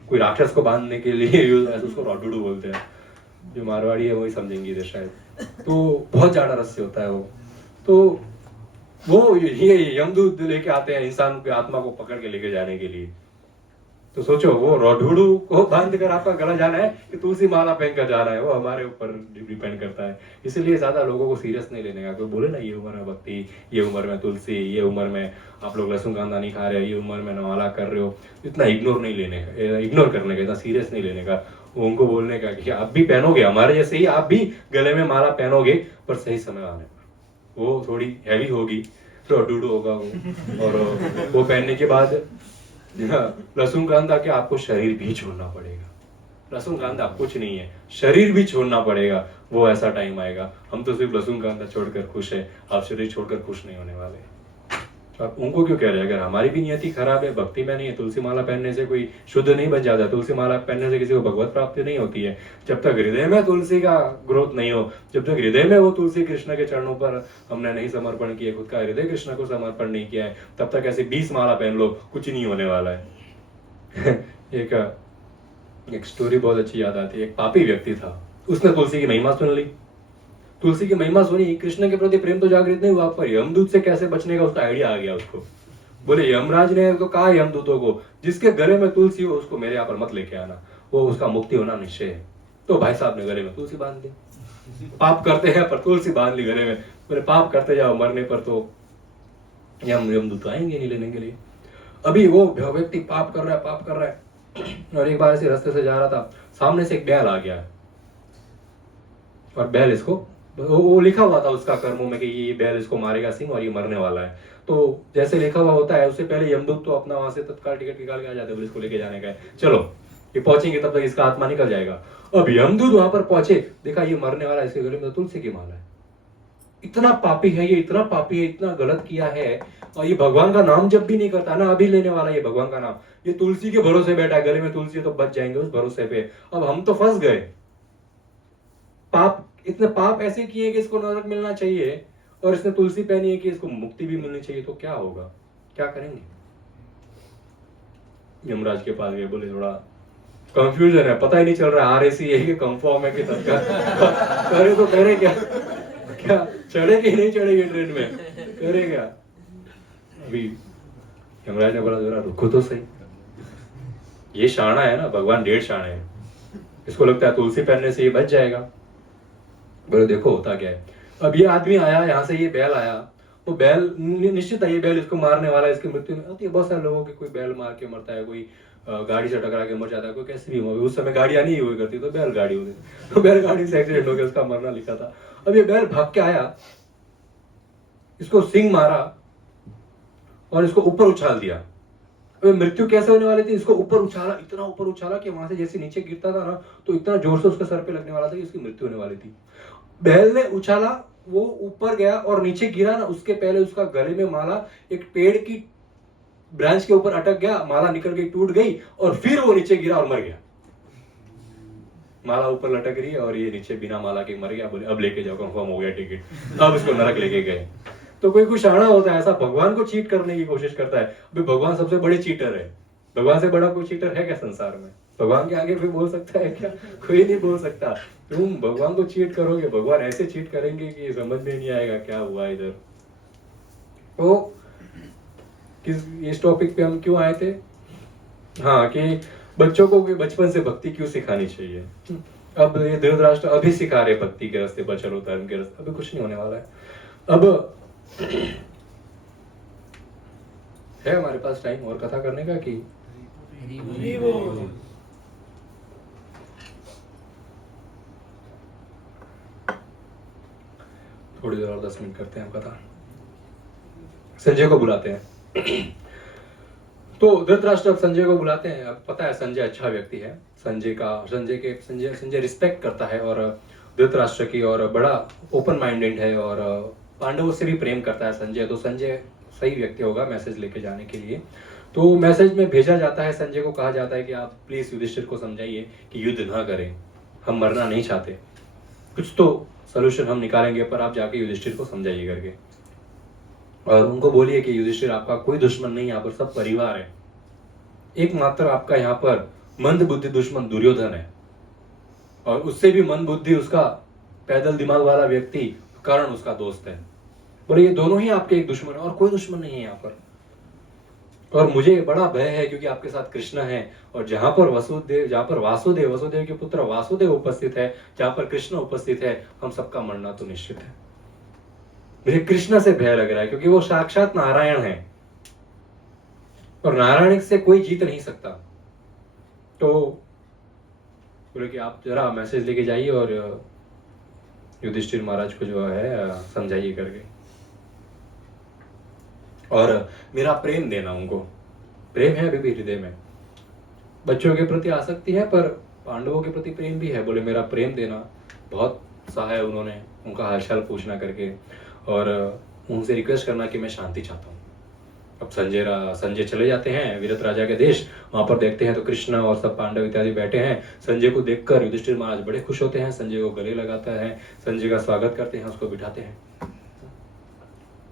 कोई राक्षस को बांधने के लिए यूज, उसको रोडूडू बोलते हैं। जो मारवाड़ी है वही समझेंगे इधर शायद। तो बहुत झाड़ा रस्सी होता है वो। तो वो ये यमदूत लेके आते हैं इंसान की आत्मा को पकड़ के लेके जाने के लिए। तो सोचो वो रोडूडू को बांध कर आपका गला जाना है कि तुलसी माला पहन कर जा रहा है, वो हमारे ऊपर डिपेंड करता है। इसलिए ज्यादा लोगों को सीरियस नहीं लेने का। कोई बोले ना ये उम्र में भक्ति, ये उम्र में तुलसी, ये उम्र में आप लोग लहसुन कांदा नहीं खा रहे, ये उम्र में माला कर रहे हो, इतना इग्नोर नहीं लेने का, इग्नोर करने का, इतना सीरियस नहीं लेने का। उनको बोलने का कि आप भी पहनोगे हमारे जैसे ही, आप भी गले में माला पहनोगे, पर सही समय आने पर। वो थोड़ी हैवी होगी, रोडूडू होगा वो, और वो पहनने के बाद लहसुन कांदा के आपको शरीर भी छोड़ना पड़ेगा। लहसुन कांदा कुछ नहीं है, शरीर भी छोड़ना पड़ेगा। वो ऐसा टाइम आएगा, हम तो सिर्फ लहसुन कांदा छोड़कर खुश है, आप शरीर छोड़कर खुश नहीं होने वाले। आप उनको क्यों कह रहे हैं? अगर हमारी भी नियति खराब है, भक्ति में नहीं है, तुलसी माला पहनने से कोई शुद्ध नहीं बन जाता। तुलसी माला पहनने से किसी को भगवत प्राप्ति नहीं होती है। जब तक हृदय में तुलसी का ग्रोथ नहीं हो, जब तक हृदय में वो तुलसी कृष्ण के चरणों पर हमने नहीं समर्पण किया, खुद का हृदय कृष्ण को समर्पण नहीं किया है, तब तक ऐसे 20 माला पहन लो, कुछ नहीं होने वाला है। एक स्टोरी बहुत अच्छी याद आती है। एक पापी व्यक्ति था, उसने तुलसी की महिमा सुन ली। तुलसी की महिमा सुनी, कृष्ण के प्रति प्रेम तो जागृत नहीं हुआ, पर यमदूत से कैसे बचने का उसका आइडिया आ गया उसको। बोले यमराज ने तो कहा यमदूतों को, जिसके गले में तुलसी हो उसको मेरे यहाँ पर मत लेके आना, वो उसका मुक्ति होना निश्चय है। तो भाई साहब ने गले में तुलसी बांध दी। पाप करते हैं पर तुलसी बांध ली गले में। बोले पाप करते जाओ, मरने पर तो यमदूत आएंगे नहीं लेने के लिए। अभी वो व्यक्ति पाप कर रहा है और एक बार ऐसे रास्ते से जा रहा था, सामने से एक बैल आ गया और बैल इसको, वो लिखा हुआ था उसका कर्मों में कि ये बैल इसको मारेगा सिंह और ये मरने वाला है। तो जैसे लिखा हुआ होता है, उससे पहले यमदूत तो अपना वहां से तत्काल टिकट निकाल के आ जाते हैं, इसको लेके जाने का है, चलो ये पहुंचेंगे तब तक इसका आत्मा निकल जाएगा। अब यमदूत वहां पर पहुंचे, देखा ये मरने वाला, इसके गले में तुलसी की माला है। इतना पापी है ये, इतना पापी है, इतना गलत किया है, और ये भगवान का नाम जब भी नहीं करता ना, अभी लेने वाला ये भगवान का नाम, ये तुलसी के भरोसे बैठा है, गले में तुलसी तो बच जाएंगे उस भरोसे पे। अब हम तो फंस गए। पाप, इतने पाप ऐसे किए कि इसको नरक मिलना चाहिए, और इसने तुलसी पहनी है कि इसको मुक्ति भी मिलनी चाहिए, तो क्या होगा, क्या करेंगे? यमराज के पास गए, बोले थोड़ा कंफ्यूजन है, पता ही नहीं चल रहा आरएसी है कि कंफर्म है कि तत्काल करे तो करे क्या, क्या चढ़े कि नहीं चढ़ेगी ट्रेन में, करे क्या? अभी यमराज ने बोला जरा रुको तो सही, ये शाना है ना, भगवान 1.5 शाने है, इसको लगता है तुलसी पहनने से ये बच जाएगा। बोले देखो होता क्या है। अब ये आदमी आया, यहाँ से ये बैल आया, तो बैल निश्चित है ये बैल इसको मारने वाला है, इसकी मृत्यु होती है। बहुत सारे लोगों की, कोई बैल मार के मरता है, कोई गाड़ी से टकरा के मर जाता है, कोई कैसे भी उस समय गाड़ियां नहीं हुई करती, तो बैल गाड़ी होती, तो बैल गाड़ी से एक्सीडेंट हो गया, उसका मरना लिखा था। अब ये बैल भाग के आया, इसको सिंग मारा और इसको ऊपर उछाल दिया। अब मृत्यु कैसे होने वाली थी, इसको ऊपर उछाला, इतना ऊपर उछाला कि वहां से जैसे नीचे गिरता था ना, तो इतना जोर से उसके सर पे लगने वाला था कि इसकी मृत्यु होने वाली थी। बैल ने उछाला, वो ऊपर गया और नीचे गिरा ना, उसके पहले उसका गले में माला एक पेड़ की ब्रांच के ऊपर अटक गया, माला निकल गई, टूट गई, और फिर वो नीचे गिरा और मर गया। माला ऊपर लटक रही है और ये नीचे बिना माला के मर गया। बोले अब लेके जाओ, कंफर्म हो गया टिकट, अब इसको नरक लेके गए। तो कोई कुछ आना होता है ऐसा, भगवान को चीट करने की कोशिश करता है। अभी भगवान सबसे बड़े चीटर है, भगवान से बड़ा कोई चीटर है क्या संसार में? भगवान के आगे कोई बोल सकता है क्या? कोई नहीं बोल सकता। तुम भगवान को चीट करोगे, भगवान ऐसे चीट करेंगे कि समझ में नहीं आएगा क्या हुआ इधर। तो इस टॉपिक पे हम क्यों आए थे? हाँ, कि बच्चों को बचपन से भक्ति क्यों सिखानी चाहिए। अब ये धृतराष्ट्र अभी सिखा रहे भक्ति के रास्ते पर चलो, धर्म के रास्ते, अभी कुछ नहीं होने वाला है। अब है हमारे पास टाइम और कथा करने का कि थोड़ी देर और 10 मिनट करते हैं कथा। संजय को बुलाते हैं। तो धृतराष्ट्र अब संजय को बुलाते हैं। अब पता है संजय अच्छा व्यक्ति है, संजय रिस्पेक्ट करता है और धृतराष्ट्र की, और बड़ा ओपन माइंडेड है, और पांडवों से भी प्रेम करता है संजय। तो संजय सही व्यक्ति होगा मैसेज लेके जाने के लिए। तो मैसेज में भेजा जाता है, संजय को कहा जाता है कि आप प्लीज युधिष्ठिर को समझाइए कि युद्ध ना करें, हम मरना नहीं चाहते, कुछ तो सोल्यूशन हम निकालेंगे, पर आप जाके युधिष्ठिर को समझाइए करके। और उनको बोलिए कि युधिष्ठिर आपका कोई दुश्मन नहीं, यहाँ पर सब परिवार है, एकमात्र आपका यहाँ पर मंद बुद्धि दुश्मन दुर्योधन है, और उससे भी मंद बुद्धि उसका पैदल दिमाग वाला व्यक्ति कर्ण उसका दोस्त है। बोले ये दोनों ही आपके एक दुश्मन है, और कोई दुश्मन नहीं है यहाँ पर। और मुझे बड़ा भय है क्योंकि आपके साथ कृष्ण है, और जहां पर वासुदेव के पुत्र वासुदेव उपस्थित है, जहां पर कृष्ण उपस्थित है, हम सबका मरना तो निश्चित है। मुझे कृष्ण से भय लग रहा है क्योंकि वो साक्षात नारायण है, और नारायण से कोई जीत नहीं सकता। तो बोले कि आप जरा मैसेज लेके जाइए और युधिष्ठिर महाराज को जो है समझाइए करके, और मेरा प्रेम देना उनको। प्रेम है अभी भी हृदय में, बच्चों के प्रति आसक्ति है, पर पांडवों के प्रति प्रेम भी है। बोले मेरा प्रेम देना। बहुत सहा है उन्होंने, उनका हालचाल पूछना करके, और उनसे रिक्वेस्ट करना कि मैं शांति चाहता हूँ। अब संजय चले जाते हैं विरत राजा के देश। वहां पर देखते हैं तो कृष्ण और सब पांडव इत्यादि बैठे हैं। संजय को देखकर युधिष्ठिर महाराज बड़े खुश होते हैं, संजय को गले लगाता है, संजय का स्वागत करते हैं, उसको बिठाते हैं।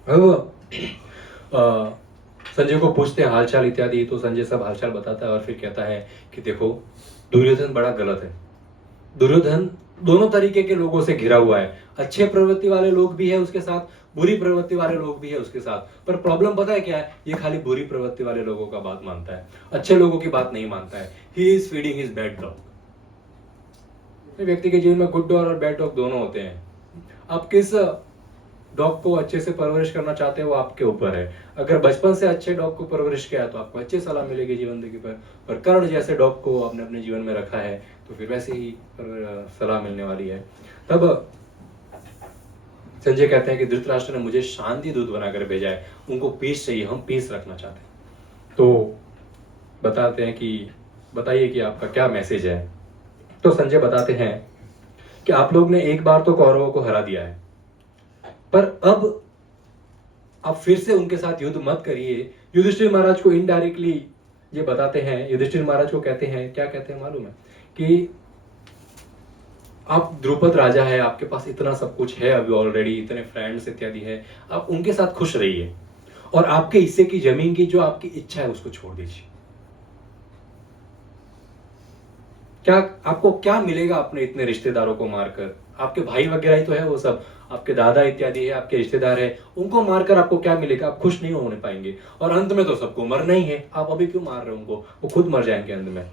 अब संजय को पूछते हैं हालचाल इत्यादि, तो संजय सब हालचाल बताता है, और फिर कहता है कि देखो दुर्योधन बड़ा गलत है। दुर्योधन दोनों तरीके के लोगों से घिरा हुआ है, अच्छे प्रवृत्ति वाले लोग भी है उसके साथ, बुरी प्रवृत्ति वाले लोग भी है उसके साथ। पर प्रॉब्लम पता है क्या है? ये खाली बुरी प्रवृत्ति वाले लोगों का बात मानता है, अच्छे लोगों की बात नहीं मानता है। He is feeding his bad dog. व्यक्ति के जीवन में गुड डॉग और बैड डॉग दोनों होते हैं। आप किस डॉग को अच्छे से परवरिश करना चाहते हैं वो आपके ऊपर है। अगर बचपन से अच्छे डॉग को परवरिश किया है तो आपको अच्छी सलाह मिलेगी जीवन जिंदगी पर कर्ण जैसे डॉग को आपने अपने जीवन में रखा है तो फिर वैसे ही सलाह मिलने वाली है। तब संजय कहते हैं कि धृतराष्ट्र ने मुझे शांति दूत बनाकर भेजा है, उनको पीस चाहिए, हम पीस रखना चाहते हैं। तो बताते हैं कि बताइए कि आपका क्या मैसेज है। तो संजय बताते हैं कि आप लोग ने एक बार तो कौरवों को हरा दिया है, पर अब आप फिर से उनके साथ युद्ध मत करिए। युधिष्ठिर महाराज को इनडायरेक्टली ये बताते हैं, युधिष्ठिर महाराज को कहते हैं, क्या कहते हैं मालूम है, कि आप द्रुपद राजा है, आपके पास इतना सब कुछ है अभी ऑलरेडी, इतने फ्रेंड्स इत्यादि है, आप उनके साथ खुश रहिए और आपके हिस्से की जमीन की जो आपकी इच्छा है उसको छोड़ दीजिए। क्या आपको क्या मिलेगा अपने इतने रिश्तेदारों को मारकर? आपके भाई वगैरह ही तो है वो सब, आपके दादा इत्यादि है, आपके रिश्तेदार है, उनको मारकर आपको क्या मिलेगा? आप खुश नहीं होने पाएंगे और अंत में तो सबको मरना ही है। आप अभी क्यों मार रहे हो उनको? वो खुद मर जाएंगे अंत में।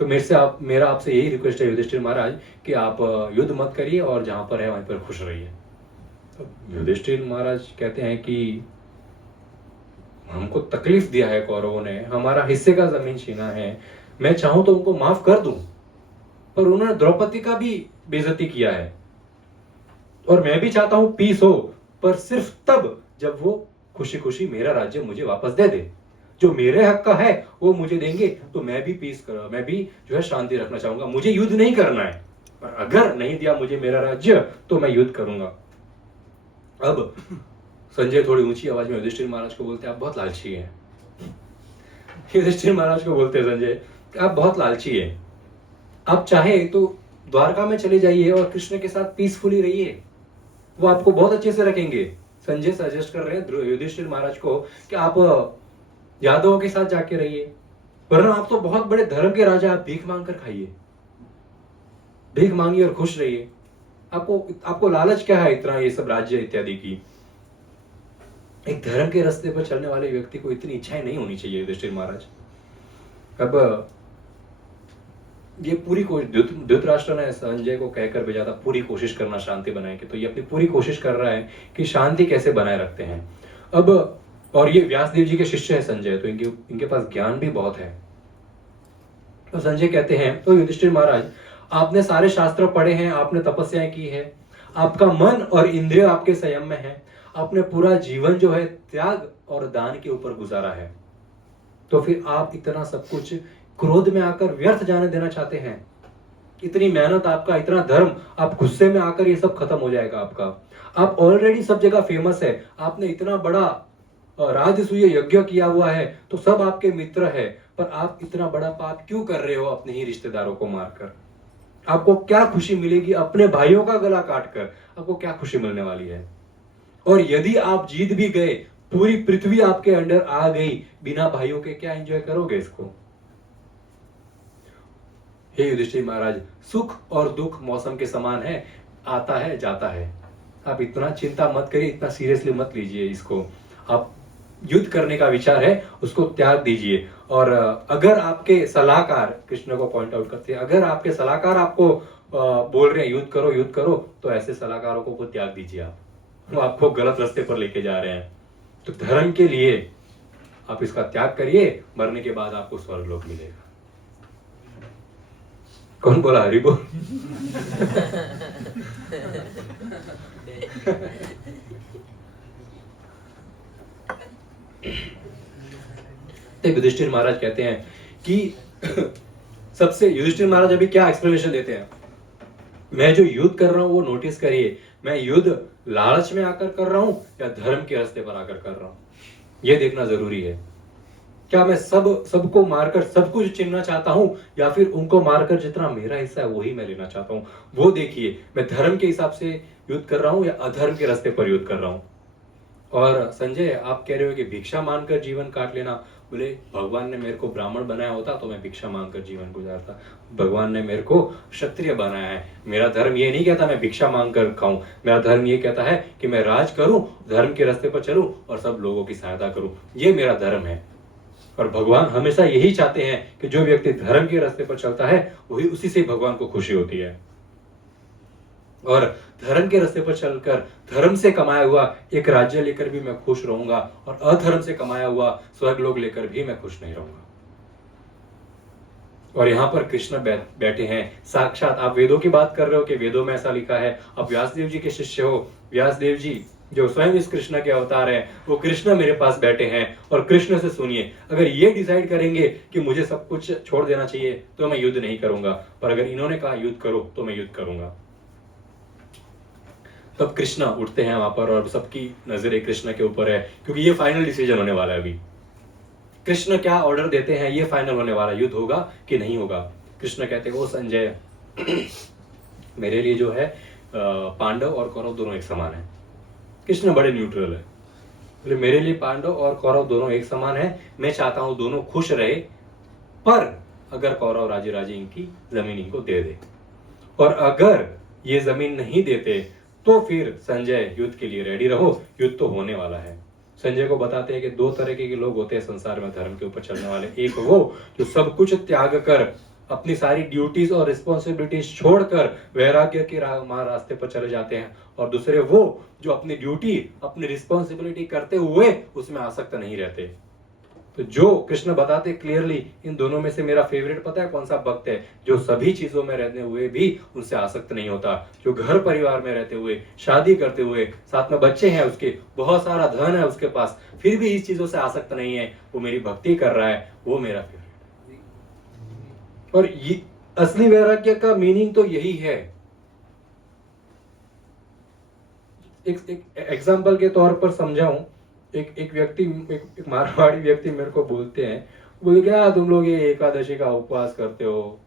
तो मेरा आपसे यही रिक्वेस्ट है युधिष्ठिर महाराज कि आप युद्ध मत करिए और जहां पर है वहीं पर खुश रहिए। तो युधिष्ठिर महाराज कहते हैं कि हमको तकलीफ दिया है कौरवों ने, हमारा हिस्से का जमीन छीना है, मैं चाहूं तो उनको माफ कर दूं, पर उन्होंने द्रौपदी का भी बेइज्जती किया है और मैं भी चाहता हूं पीस हो, पर सिर्फ तब जब वो खुशी खुशी मेरा राज्य मुझे वापस दे दे। जो मेरे हक का है वो मुझे देंगे तो मैं भी मैं भी जो है शांति रखना चाहूंगा, मुझे युद्ध नहीं करना है, पर अगर नहीं दिया मुझे मेरा राज्य तो मैं युद्ध करूंगा। अब संजय थोड़ी ऊंची आवाज में युधिष्ठिर महाराज को बोलते आप बहुत लालची हैं। युधिष्ठिर महाराज को बोलते संजय आप बहुत लालची है, आप चाहे तो द्वारका में चले जाइए और कृष्ण के साथ पीसफुली रहिए, वो आपको बहुत अच्छे से रखेंगे। संजय सजेस्ट कर रहे हैं युधिष्ठिर महाराज को कि आप यादवों के साथ जाके रहिए, वरना आप तो बहुत बड़े धर्म के राजा, आप भीख मांग कर खाइए, भीख मांगिए और खुश रहिए। आपको लालच क्या है इतना ये सब राज्य इत्यादि की? एक धर्म के रास्ते पर चलने वाले व्यक्ति को इतनी इच्छाएं नहीं होनी चाहिए युधिष्ठिर महाराज। अब ये पूरी धृतराष्ट्र ने संजय को कहकर भेजा था पूरी कोशिश करना शांति बनाए के, तो ये अपनी पूरी कोशिश कर रहा है कि शांति कैसे बनाए रखते हैं। अब और ये व्यासदेव जी के शिष्य है संजय, तो इनके पास ज्ञान भी बहुत है। तो संजय कहते हैं तो युधिष्ठिर महाराज आपने सारे शास्त्र पढ़े हैं, आपने तपस्याएं की है, आपका मन और इंद्रिय आपके संयम में है, आपने पूरा जीवन जो है त्याग और दान के ऊपर गुजारा है, तो फिर आप इतना सब कुछ क्रोध में आकर व्यर्थ जाने देना चाहते हैं? इतनी मेहनत आपका, इतना धर्म, आप गुस्से में आकर ये सब खत्म हो जाएगा आपका। आप ऑलरेडी सब जगह फेमस है, आपने इतना बड़ा राजसूय यज्ञ किया हुआ है, तो सब आपके मित्र है, पर आप इतना बड़ा पाप क्यों कर रहे हो अपने ही रिश्तेदारों को मारकर? आपको क्या खुशी मिलेगी अपने भाइयों का गला काटकर? आपको क्या खुशी मिलने वाली है? और यदि आप जीत भी गए, पूरी पृथ्वी आपके अंडर आ गई, बिना भाइयों के क्या एंजॉय करोगे इसको? हे युधिष्ठिर महाराज, सुख और दुख मौसम के समान है, आता है जाता है। आप इतना चिंता मत करिए, इतना सीरियसली मत लीजिए इसको। आप युद्ध करने का विचार है उसको त्याग दीजिए। और अगर आपके सलाहकार, कृष्ण को पॉइंट आउट करते हैं, अगर आपके सलाहकार आपको बोल रहे हैं युद्ध करो, तो ऐसे सलाहकारों को त्याग दीजिए। आप वो आपको गलत रास्ते पर लेके जा रहे हैं। तो धर्म के लिए आप इसका त्याग करिए, मरने के बाद आपको स्वर्गलोक मिलेगा। कौन बोला हरि बोल? युधिष्ठिर महाराज कहते हैं कि सबसे युधिष्ठिर महाराज अभी क्या एक्सप्लेनेशन देते हैं? मैं जो युद्ध कर रहा हूं वो नोटिस करिए, मैं युद्ध लालच में आकर कर रहा हूं या धर्म के रास्ते पर आकर कर रहा हूं, यह देखना जरूरी है। क्या मैं सबको मारकर सब कुछ छीनना चाहता हूं या फिर उनको मारकर जितना मेरा हिस्सा है वही मैं लेना चाहता हूं? वो देखिए, मैं धर्म के हिसाब से युद्ध कर रहा हूं या अधर्म के रास्ते पर युद्ध कर रहा हूं। और संजय, आप कह रहे हो कि भिक्षा मांगकर जीवन काट लेना। बोले भगवान ने मेरे को ब्राह्मण बनाया होता तो मैं भिक्षा मांगकर जीवन गुजारता। भगवान ने मेरे को क्षत्रिय बनाया है। मेरा धर्म ये नहीं कहता मैं भिक्षा मांगकर खाऊं, मेरा धर्म ये कहता है कि मैं राज करूं, धर्म के रास्ते पर चलूं और सब लोगों की सहायता करूं। ये मेरा धर्म है। और भगवान हमेशा यही चाहते हैं कि जो व्यक्ति धर्म के रास्ते पर चलता है वही, उसी से भगवान को खुशी होती है। और धर्म के रास्ते पर चलकर धर्म से कमाया हुआ एक राज्य लेकर भी मैं खुश रहूंगा और अधर्म से कमाया हुआ स्वर्गलोक लेकर भी मैं खुश नहीं रहूंगा। और यहाँ पर कृष्ण बैठे हैं साक्षात। आप वेदों की बात कर रहे हो कि वेदों में ऐसा लिखा है, आप व्यासदेव जी के शिष्य हो। व्यासदेव जी जो स्वयं इस कृष्ण के अवतार हैं, वो कृष्ण मेरे पास बैठे हैं और कृष्ण से सुनिए। अगर ये डिसाइड करेंगे कि मुझे सब कुछ छोड़ देना चाहिए तो मैं युद्ध नहीं करूंगा, पर अगर इन्होंने कहा युद्ध करो तो मैं युद्ध करूंगा। तब कृष्णा उठते हैं वहां पर और सबकी नजरें कृष्णा के ऊपर है, क्योंकि ये फाइनल डिसीजन होने वाला है। अभी कृष्ण क्या ऑर्डर देते हैं, ये फाइनल होने वाला, युद्ध होगा कि नहीं होगा। कृष्ण कहते हैं, ओ संजय, मेरे लिए जो है पांडव और कौरव दोनों एक समान है। कृष्ण बड़े न्यूट्रल है, बोले मेरे लिए पांडव और कौरव दोनों एक समान है, मैं चाहता हूं दोनों खुश रहे, पर अगर कौरव राजे राजे इनकी जमीन इनको दे दे, और अगर ये जमीन नहीं देते तो फिर संजय युद्ध के लिए रेडी रहो, युद्ध तो होने वाला है। संजय को बताते हैं कि दो तरह के लोग होते हैं संसार में धर्म के ऊपर चलने वाले। एक वो जो सब कुछ त्याग कर, अपनी सारी ड्यूटीज और रिस्पॉन्सिबिलिटीज छोड़कर वैराग्य के रास्ते पर चले जाते हैं, और दूसरे वो जो अपनी ड्यूटी, अपनी रिस्पॉन्सिबिलिटी करते हुए उसमें आसक्त नहीं रहते। तो जो कृष्ण बताते क्लियरली, इन दोनों में से मेरा फेवरेट पता है कौन सा भक्त है? जो सभी चीजों में रहते हुए भी उनसे आसक्त नहीं होता, जो घर परिवार में रहते हुए, शादी करते हुए, साथ में बच्चे हैं उसके, बहुत सारा धन है उसके पास, फिर भी इस चीजों से आसक्त नहीं है, वो मेरी भक्ति कर रहा है, वो मेरा फेवरेट। और ये असली वैराग्य का मीनिंग तो यही है। एक एग्जाम्पल के तौर पर समझाऊं, एक व्यक्ति, एक मारवाड़ी व्यक्ति मेरे को बोलते हैं, बोले क्या तुम लोग ये एकादशी का उपवास करते हो,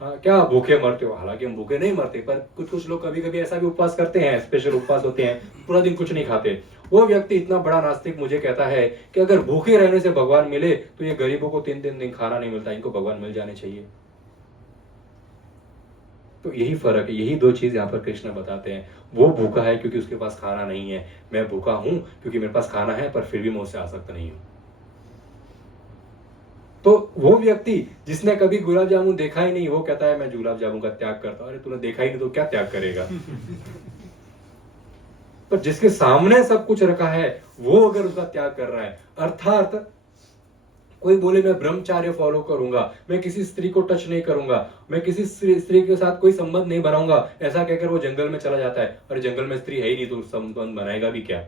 हाँ क्या भूखे मरते हो? हालांकि हम भूखे नहीं मरते, पर कुछ लोग कभी कभी ऐसा भी उपवास करते हैं, स्पेशल उपवास होते हैं, पूरा दिन कुछ नहीं खाते। वो व्यक्ति इतना बड़ा नास्तिक मुझे कहता है कि अगर भूखे रहने से भगवान मिले तो ये गरीबों को 3 दिन खाना नहीं मिलता, इनको भगवान मिल जाने चाहिए। तो यही फर्क है, यही दो चीज यहाँ पर कृष्ण बताते हैं। वो भूखा है क्योंकि उसके पास खाना नहीं है, मैं भूखा हूं क्योंकि मेरे पास खाना है पर फिर भी मैं उससे आसक्त नहीं हूं। तो वो व्यक्ति जिसने कभी गुलाब जामुन देखा ही नहीं, वो कहता है मैं गुलाब जामुन का त्याग करता हूं। अरे तूने देखा ही नहीं तो क्या त्याग करेगा? पर जिसके सामने सब कुछ रखा है वो अगर उसका त्याग कर रहा है, अर्थात कोई बोले मैं ब्रह्मचार्य फॉलो करूंगा, मैं किसी स्त्री को टच नहीं करूंगा, मैं किसी स्त्री के साथ कोई संबंध नहीं बनाऊंगा, ऐसा कहकर वो जंगल में चला जाता है। और जंगल में स्त्री है ही नहीं तो संबंध बनाएगा भी क्या?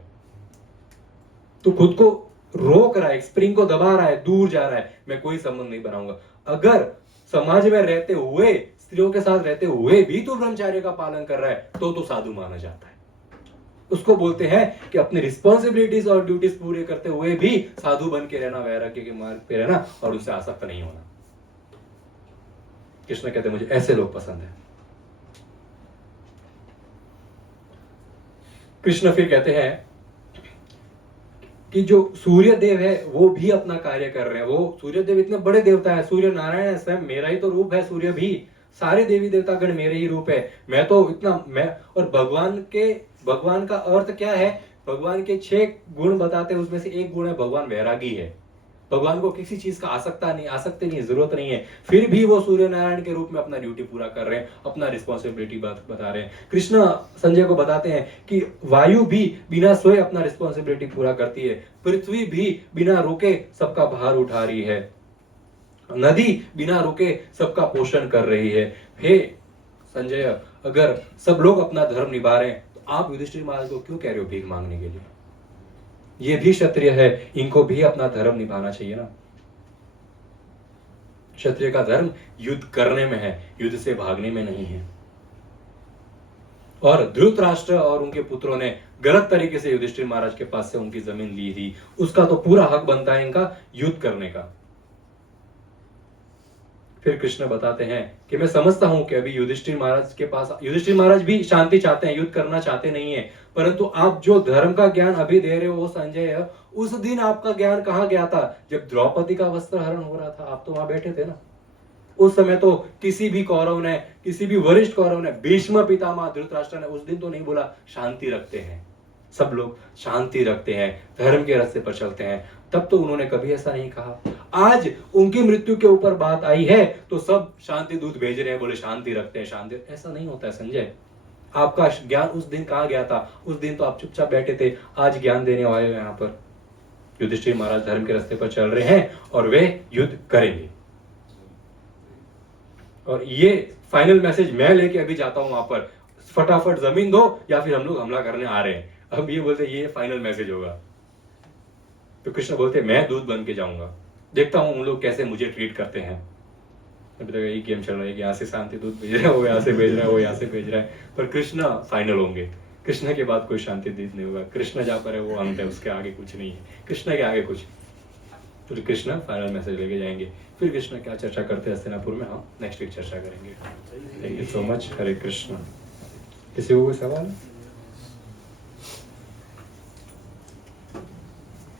तो खुद को रोक रहा है, स्प्रिंग को दबा रहा है, दूर जा रहा है, मैं कोई संबंध नहीं बनाऊंगा। अगर समाज में रहते हुए, स्त्रियों के साथ रहते हुए भी तो ब्रह्मचार्य का पालन कर रहा है तो साधु माना जाता है। उसको बोलते हैं कि अपनी रिस्पॉन्सिबिलिटीज और ड्यूटीज पूरे करते हुए भी साधु बन के रहना, वैराग्य के मार्ग पे रहना और उससे आसक्त नहीं होना। कृष्ण कहते हैं मुझे ऐसे लोग पसंद है। कृष्ण फिर कहते हैं कि जो सूर्य देव है वो भी अपना कार्य कर रहे हैं। वो सूर्य देव इतने बड़े देवता है, सूर्य नारायण है, स्वयं मेरा ही तो रूप है सूर्य भी, सारे देवी देवता गण मेरे ही रूप है, मैं तो इतना मैं। और भगवान का अर्थ क्या है? भगवान के 6 गुण बताते हैं, उसमें से एक गुण है भगवान वैरागी है। भगवान को किसी चीज का आसक्ति नहीं, जरूरत नहीं है, फिर भी वो सूर्य नारायण के रूप में अपना ड्यूटी पूरा कर रहे हैं, अपना रिस्पॉन्सिबिलिटी बता रहे हैं। कृष्ण संजय को बताते हैं कि वायु भी बिना सोए अपना रिस्पॉन्सिबिलिटी पूरा करती है, पृथ्वी भी बिना रुके सबका भार उठा रही है, नदी बिना रुके सबका पोषण कर रही है। हे संजय, अगर सब लोग अपना धर्म निभा रहे हैं तो आप युधिष्ठिर महाराज को क्यों कह रहे हो भीख मांगने के लिए? ये भी क्षत्रिय है, इनको भी अपना धर्म निभाना चाहिए ना। क्षत्रिय का धर्म युद्ध करने में है, युद्ध से भागने में नहीं है। और धृतराष्ट्र और उनके पुत्रों ने गलत तरीके से युधिष्ठिर महाराज के पास से उनकी जमीन ली थी, उसका तो पूरा हक बनता है इनका युद्ध करने का। फिर कृष्ण बताते हैं कि मैं समझता हूं कि अभी युधिष्ठिर महाराज भी शांति चाहते हैं, युद्ध करना चाहते नहीं है, परंतु आप जो धर्म का ज्ञान अभी दे रहे हो संजय, उस दिन आपका ज्ञान कहां गया था? जब द्रौपदी का वस्त्र हरण हो रहा था, आप तो वहां बैठे थे ना। उस समय तो किसी भी कौरव ने, किसी भी वरिष्ठ कौरव ने, भीष्म पितामह धृतराष्ट्र ने उस दिन तो नहीं बोला शांति रखते हैं, सब लोग शांति रखते हैं, धर्म के रास्ते पर चलते हैं। तब तो उन्होंने कभी ऐसा नहीं कहा। आज उनकी मृत्यु के ऊपर बात आई है तो सब शांति दूत भेज रहे हैं, बोले शांति रखते हैं, शांति। ऐसा नहीं होता है संजय। आपका ज्ञान उस दिन कहां गया था? उस दिन तो आप चुपचाप बैठे थे, आज ज्ञान देने वाले हैं यहाँ पर। युधिष्ठिर महाराज धर्म के रास्ते पर चल रहे हैं और वे युद्ध करेंगे। और ये फाइनल मैसेज मैं लेके अभी जाता हूं वहां पर, फटाफट जमीन दो या फिर हम लोग हमला करने आ रहे हैं। अब ये बोलते ये फाइनल मैसेज होगा। तो कृष्ण बोलते मैं दूध बन के जाऊंगा, देखता हूं उन लोग कैसे मुझे ट्रीट करते हैं। अभी तक यही गेम चल रहा है, यहाँ से शांति दूध भेज रहा है, वो यहाँ से भेज रहा है, वो यहाँ से भेज रहा है, पर कृष्ण फाइनल होंगे। कृष्ण के बाद कोई शांति दीप नहीं होगा। कृष्ण जहाँ पर है वो अंत है, उसके आगे कुछ नहीं है। कृष्ण के आगे कुछ, तो कृष्ण फाइनल मैसेज लेके जाएंगे। फिर कृष्ण क्या चर्चा करते हैं हस्तिनापुर में, हम नेक्स्ट वीक चर्चा करेंगे। Thank you so much. Hare Krishna. किसी को कोई सवाल?